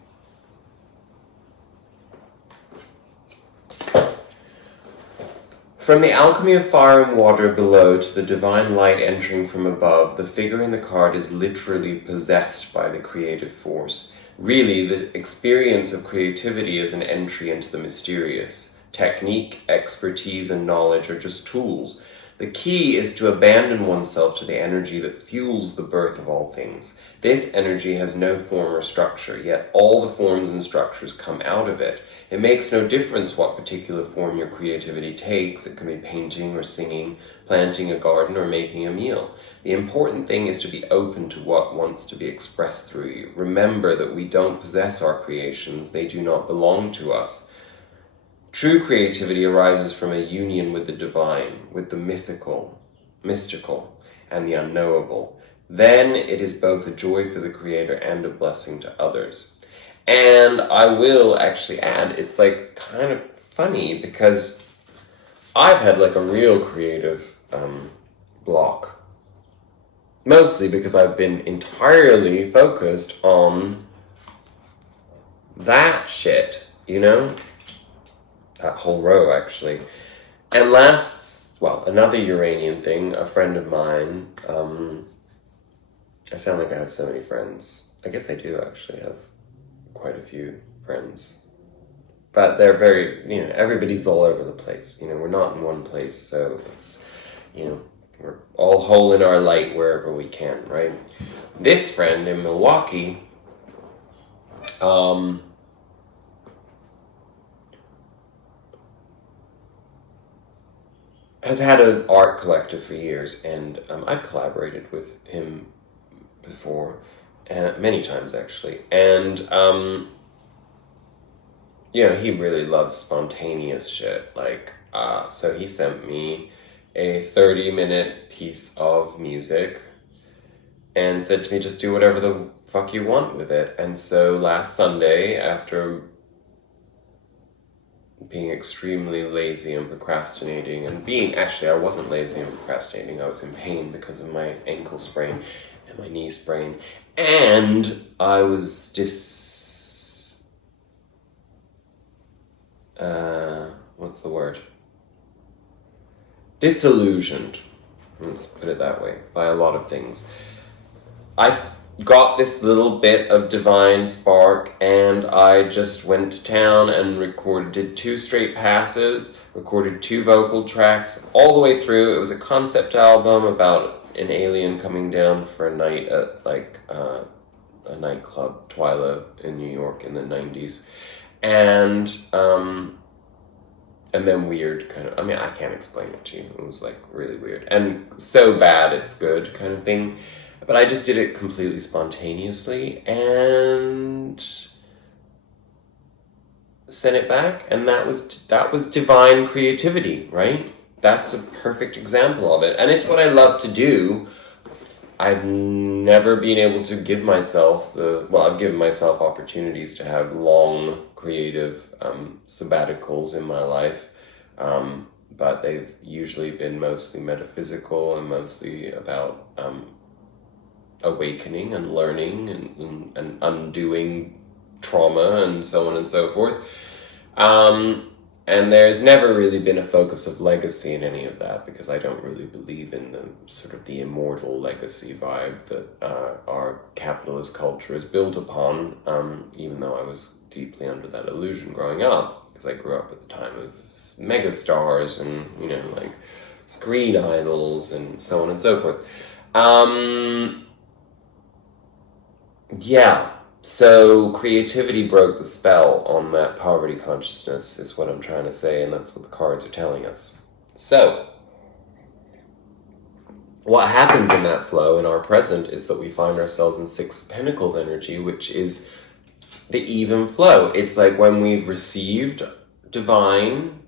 From the alchemy of fire and water below to the divine light entering from above, the figure in the card is literally possessed by the creative force. Really, the experience of creativity is an entry into the mysterious. Technique, expertise, and knowledge are just tools. The key is to abandon oneself to the energy that fuels the birth of all things. This energy has no form or structure, yet all the forms and structures come out of it. It makes no difference what particular form your creativity takes. It can be painting or singing, planting a garden, or making a meal. The important thing is to be open to what wants to be expressed through you. Remember that we don't possess our creations. They do not belong to us. True creativity arises from a union with the divine, with the mystical, and the unknowable. Then it is both a joy for the creator and a blessing to others. And I will actually add, it's like kind of funny because I've had like a real creative block. Mostly because I've been entirely focused on that shit, you know? That whole row, actually. And another Uranian thing, a friend of mine, I sound like I have so many friends. I guess I do actually have quite a few friends. But they're very, you know, everybody's all over the place. You know, we're not in one place, so it's, you know, we're all holding our light wherever we can, right? This friend in Milwaukee, has had an art collective for years, and I've collaborated with him before, many times actually, and you know, he really loves spontaneous shit, like, so he sent me a 30-minute piece of music and said to me, just do whatever the fuck you want with it. And so last Sunday, after being extremely lazy and procrastinating, and I wasn't lazy and procrastinating, I was in pain because of my ankle sprain and my knee sprain, and I was what's the word? Disillusioned, let's put it that way, by a lot of things. I got this little bit of divine spark, and I just went to town and did 2 straight passes, recorded 2 vocal tracks all the way through. It was a concept album about an alien coming down for a night at like a nightclub, Twyla, in New York in the 90s. And then weird kind of, I mean, I can't explain it to you. It was like really weird. And so bad it's good kind of thing. But I just did it completely spontaneously and sent it back. And that was divine creativity, right? That's a perfect example of it. And it's what I love to do. I've never been able to give myself I've given myself opportunities to have long creative sabbaticals in my life, but they've usually been mostly metaphysical and mostly about awakening and learning and undoing trauma and so on and so forth. And there's never really been a focus of legacy in any of that, because I don't really believe in the sort of the immortal legacy vibe that our capitalist culture is built upon, even though I was deeply under that illusion growing up, because I grew up at the time of megastars and, you know, like screen idols and so on and so forth. Yeah. So creativity broke the spell on that poverty consciousness is what I'm trying to say, and that's what the cards are telling us. So what happens in that flow in our present is that we find ourselves in 6 of Pentacles energy, which is the even flow. It's like when we've received divine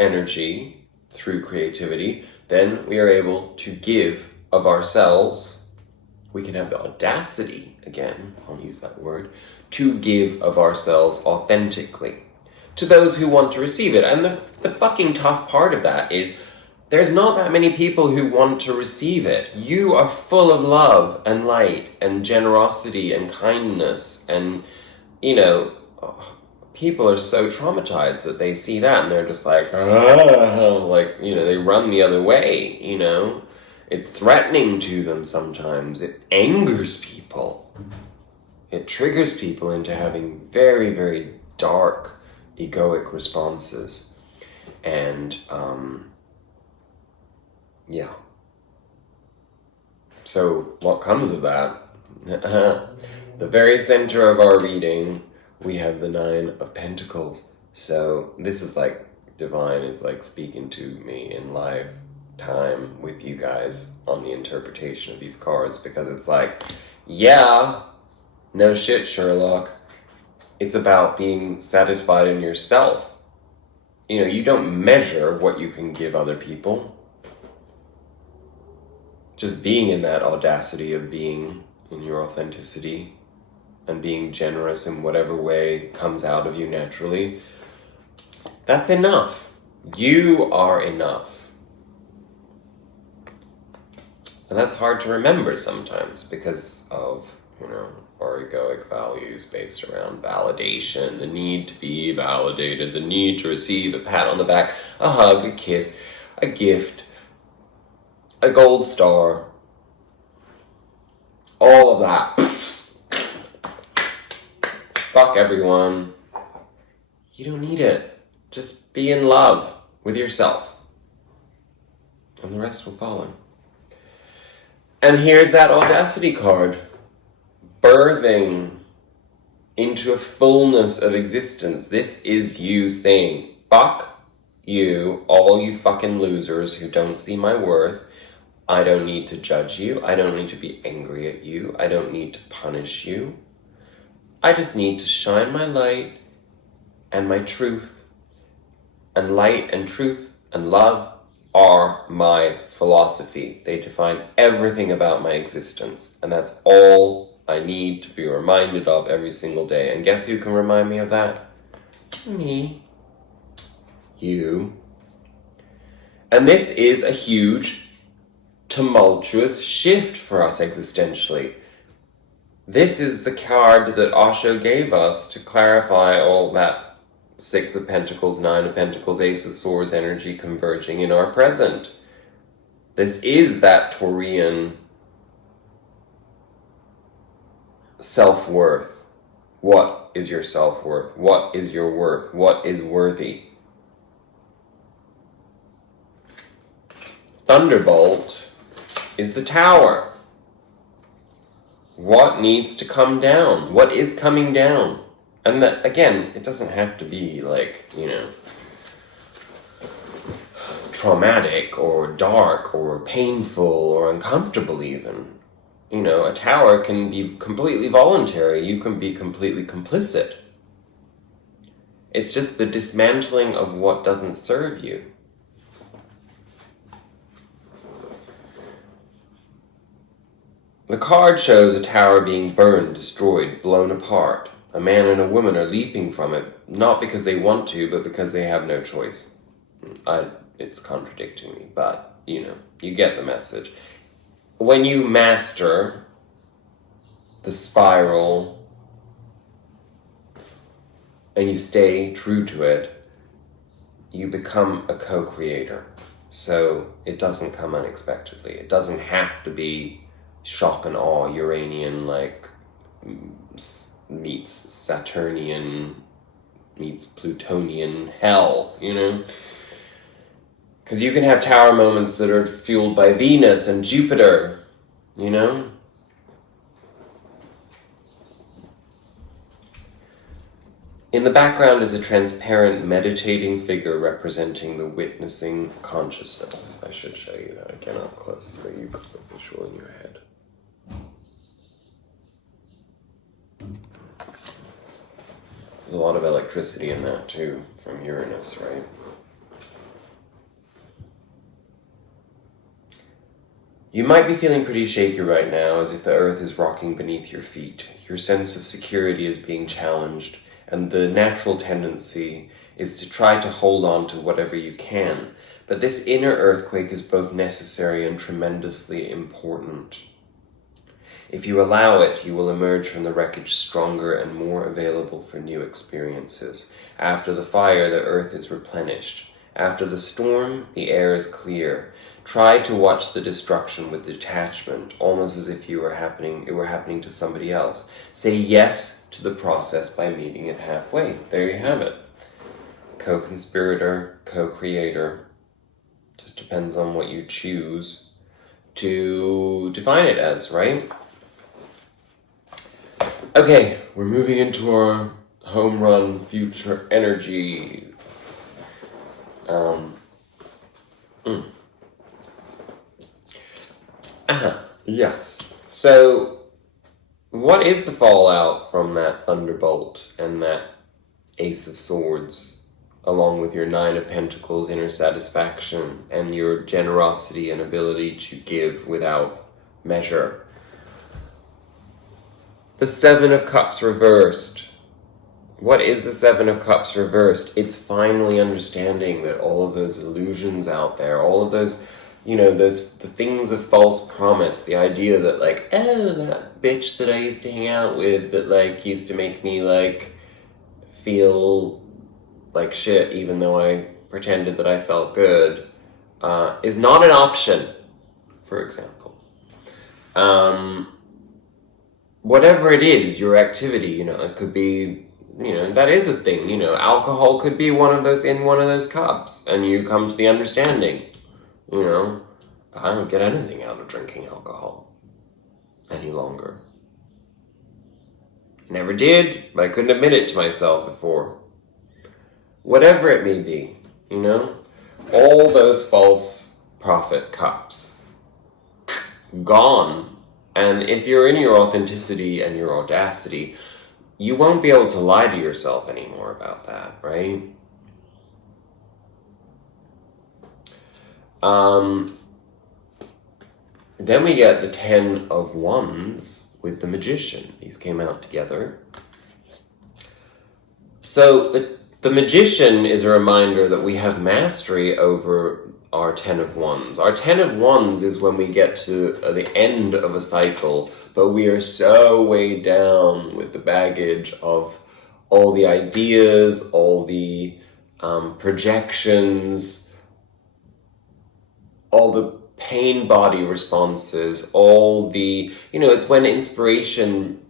energy through creativity, then we are able to give of ourselves. We can have the audacity, again, I'll use that word, to give of ourselves authentically to those who want to receive it. And the fucking tough part of that is there's not that many people who want to receive it. You are full of love and light and generosity and kindness. And, you know, people are so traumatized that they see that and they're just like, like, you know, they run the other way, you know. It's threatening to them sometimes. It angers people. It triggers people into having very, very dark, egoic responses. And, yeah. So, what comes of that? The very center of our reading, we have the 9 of Pentacles. So, this is like, divine is like speaking to me in live time with you guys on the interpretation of these cards, because it's like, yeah, no shit, Sherlock. It's about being satisfied in yourself. You know, you don't measure what you can give other people. Just being in that audacity of being in your authenticity and being generous in whatever way comes out of you naturally, that's enough. You are enough. And that's hard to remember sometimes because of, you know, our egoic values based around validation, the need to be validated, the need to receive a pat on the back, a hug, a kiss, a gift, a gold star, all of that. Fuck everyone. You don't need it. Just be in love with yourself. And the rest will follow. And here's that audacity card. Birthing into a fullness of existence. This is you saying, fuck you, all you fucking losers who don't see my worth. I don't need to judge you. I don't need to be angry at you. I don't need to punish you. I just need to shine my light and my truth. And light and truth and love are my philosophy. They define everything about my existence. And that's all I need to be reminded of every single day. And guess who can remind me of that? Me. You. And this is a huge, tumultuous shift for us existentially. This is the card that Osho gave us to clarify all that Six of Pentacles, Nine of Pentacles, Ace of Swords energy converging in our present. This is that Taurian self-worth. What is your self-worth? What is your worth? What is worthy? Thunderbolt is the Tower. What needs to come down? What is coming down? And that, again, it doesn't have to be like, traumatic or dark or painful or uncomfortable even. A tower can be completely voluntary. You can be completely complicit. It's just the dismantling of what doesn't serve you. The card shows a tower being burned, destroyed, blown apart. A man and a woman are leaping from it, not because they want to, but because they have no choice. It's contradicting me, but, you get the message. When you master the spiral and you stay true to it, you become a co-creator. So it doesn't come unexpectedly. It doesn't have to be shock and awe, Uranian, like, meets Saturnian, meets Plutonian hell, Because you can have tower moments that are fueled by Venus and Jupiter, In the background is a transparent meditating figure representing the witnessing consciousness. I should show you that again up close so that you got the visual in your head. There's a lot of electricity in that too, from Uranus, right? You might be feeling pretty shaky right now, as if the earth is rocking beneath your feet. Your sense of security is being challenged, and the natural tendency is to try to hold on to whatever you can. But this inner earthquake is both necessary and tremendously important. If you allow it, you will emerge from the wreckage stronger and more available for new experiences. After the fire, the earth is replenished. After the storm, the air is clear. Try to watch the destruction with detachment, almost as if it were happening to somebody else. Say yes to the process by meeting it halfway. There you have it. Co-conspirator, co-creator. Just depends on what you choose to define it as, right? Okay, we're moving into our home run future energies. Yes. So, what is the fallout from that Thunderbolt and that Ace of Swords, along with your Nine of Pentacles, inner satisfaction, and your generosity and ability to give without measure? The Seven of Cups reversed. What is the Seven of Cups reversed? It's finally understanding that all of those illusions out there, all of those, the things of false promise, the idea that, like, oh, that bitch that I used to hang out with that, like, used to make me, like, feel like shit even though I pretended that I felt good, is not an option, for example. Whatever it is, your activity, it could be, that is a thing, alcohol could be one of those cups, and you come to the understanding, I don't get anything out of drinking alcohol any longer. I never did, but I couldn't admit it to myself before. Whatever it may be, all those false prophet cups, gone. And if you're in your authenticity and your audacity, you won't be able to lie to yourself anymore about that, right? Then we get the Ten of Wands with the Magician. These came out together. So the Magician is a reminder that we have mastery over our Ten of Wands. Our Ten of Wands is when we get to the end of a cycle, but we are so weighed down with the baggage of all the ideas, all the projections, all the pain body responses, all the, it's when inspiration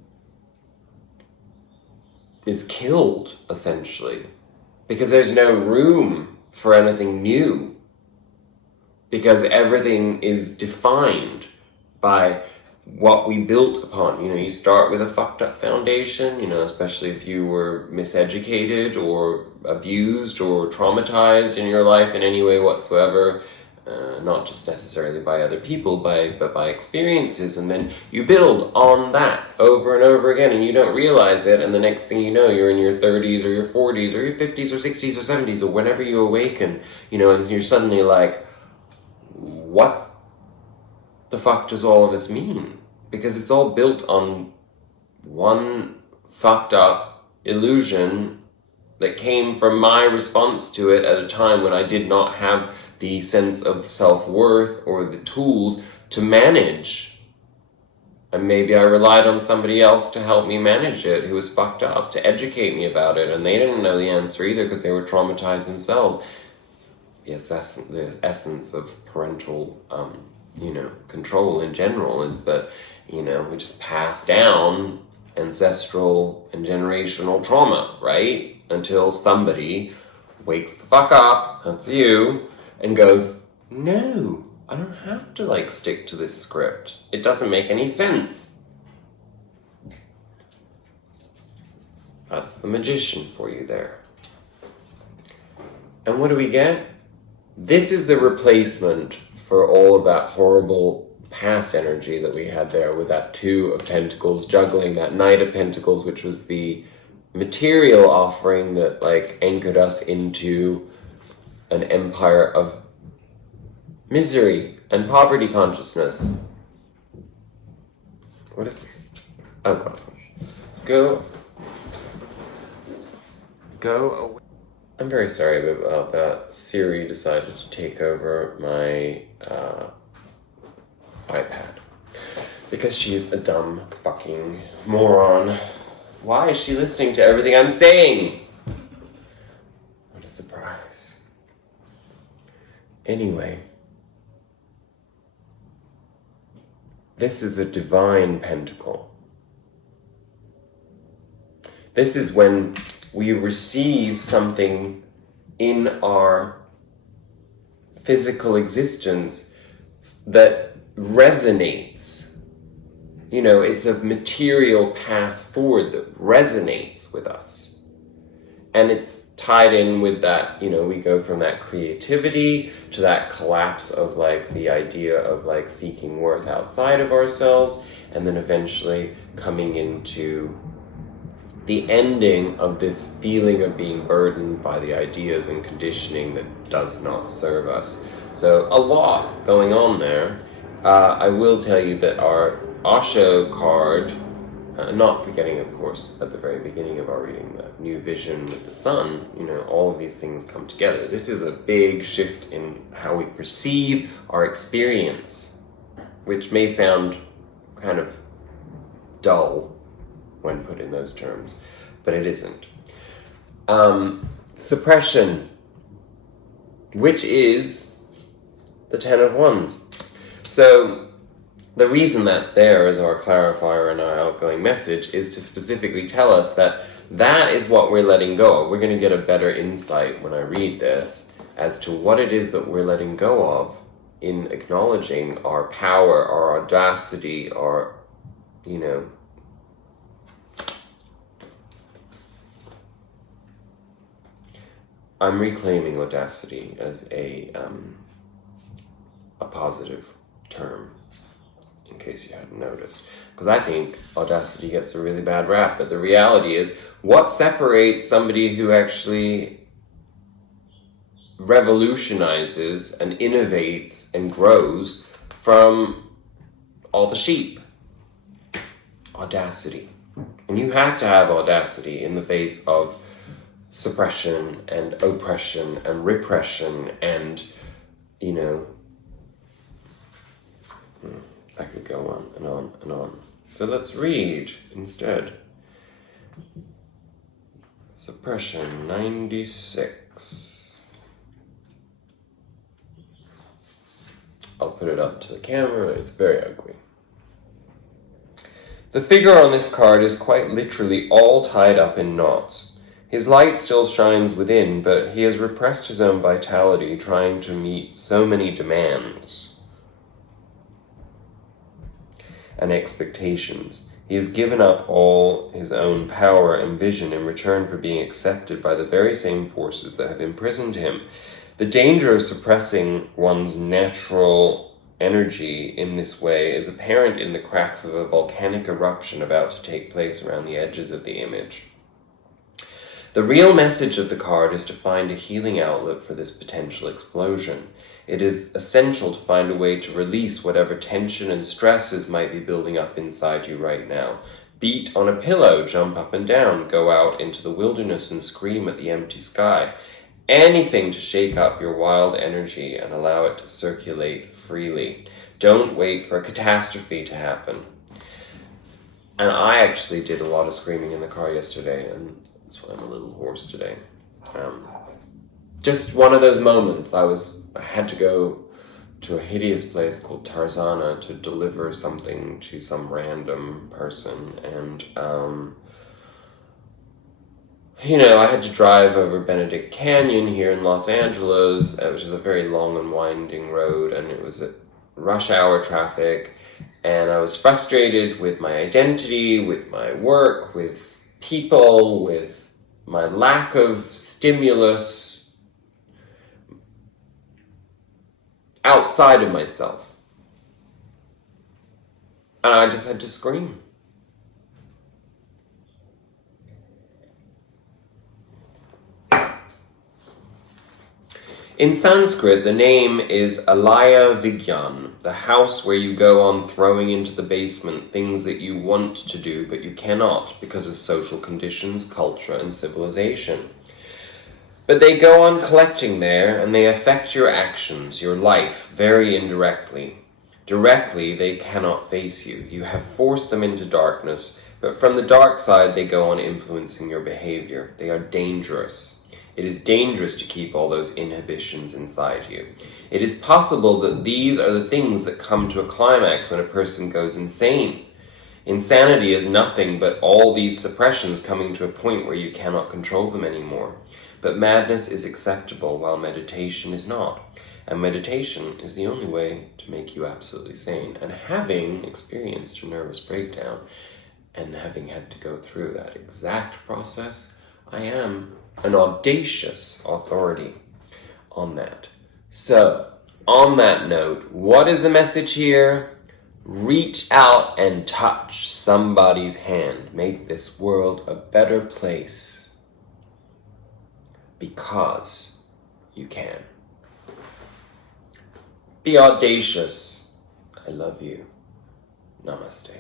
is killed, essentially, because there's no room for anything new, because everything is defined by what we built upon. You start with a fucked up foundation, especially if you were miseducated or abused or traumatized in your life in any way whatsoever, not just necessarily by other people, but by experiences, and then you build on that over and over again, and you don't realize it, and the next thing you know, you're in your 30s or your 40s or your 50s or 60s or 70s or whenever you awaken, and you're suddenly like, what the fuck does all of this mean? Because it's all built on one fucked up illusion that came from my response to it at a time when I did not have the sense of self-worth or the tools to manage. And maybe I relied on somebody else to help me manage it, who was fucked up, to educate me about it, and they didn't know the answer either because they were traumatized themselves. The essence of parental control in general is that, we just pass down ancestral and generational trauma, right? Until somebody wakes the fuck up, that's you, and goes, no, I don't have to stick to this script. It doesn't make any sense. That's the magician for you there. And what do we get? This is the replacement for all of that horrible past energy that we had there with that Two of Pentacles juggling that Knight of Pentacles, which was the material offering that anchored us into an empire of misery and poverty consciousness. What is it? Oh god. Go away. I'm very sorry about that. Siri decided to take over my iPad because she's a dumb fucking moron. Why is she listening to everything I'm saying? What a surprise. Anyway, this is a divine pentacle. This is when we receive something in our physical existence that resonates. It's a material path forward that resonates with us. And it's tied in with that, we go from that creativity to that collapse of the idea of seeking worth outside of ourselves, and then eventually coming into the ending of this feeling of being burdened by the ideas and conditioning that does not serve us. So a lot going on there. I will tell you that our Osho card, not forgetting, of course, at the very beginning of our reading, the new vision with the sun, all of these things come together. This is a big shift in how we perceive our experience, which may sound kind of dull when put in those terms, but it isn't. Suppression, which is the Ten of Wands. So the reason that's there as our clarifier and our outgoing message is to specifically tell us that that is what we're letting go of. We're going to get a better insight when I read this as to what it is that we're letting go of in acknowledging our power, our audacity, our, I'm reclaiming audacity as a positive term, in case you hadn't noticed. Because I think audacity gets a really bad rap, but the reality is, what separates somebody who actually revolutionizes and innovates and grows from all the sheep? Audacity. And you have to have audacity in the face of suppression and oppression and repression and, I could go on and on and on. So let's read instead. Suppression 96. I'll put it up to the camera. It's very ugly. The figure on this card is quite literally all tied up in knots. His light still shines within, but he has repressed his own vitality, trying to meet so many demands and expectations. He has given up all his own power and vision in return for being accepted by the very same forces that have imprisoned him. The danger of suppressing one's natural energy in this way is apparent in the cracks of a volcanic eruption about to take place around the edges of the image. The real message of the card is to find a healing outlet for this potential explosion. It is essential to find a way to release whatever tension and stresses might be building up inside you right now. Beat on a pillow, jump up and down, go out into the wilderness and scream at the empty sky. Anything to shake up your wild energy and allow it to circulate freely. Don't wait for a catastrophe to happen. And I actually did a lot of screaming in the car yesterday, and that's why I'm a little hoarse today. Just one of those moments. I had to go to a hideous place called Tarzana to deliver something to some random person, and I had to drive over Benedict Canyon here in Los Angeles, which is a very long and winding road, and it was at rush hour traffic, and I was frustrated with my identity, with my work, with people, with my lack of stimulus outside of myself. And I just had to scream. In Sanskrit, the name is Alaya Vigyan, the house where you go on throwing into the basement things that you want to do but you cannot because of social conditions, culture, and civilization. But they go on collecting there, and they affect your actions, your life, very indirectly. Directly, they cannot face you. You have forced them into darkness, but from the dark side, they go on influencing your behavior. They are dangerous. It is dangerous to keep all those inhibitions inside you. It is possible that these are the things that come to a climax when a person goes insane. Insanity is nothing but all these suppressions coming to a point where you cannot control them anymore. But madness is acceptable while meditation is not. And meditation is the only way to make you absolutely sane. And having experienced a nervous breakdown and having had to go through that exact process, I am an audacious authority on that. So, on that note, what is the message here? Reach out and touch somebody's hand. Make this world a better place. Because you can. Be audacious. I love you. Namaste.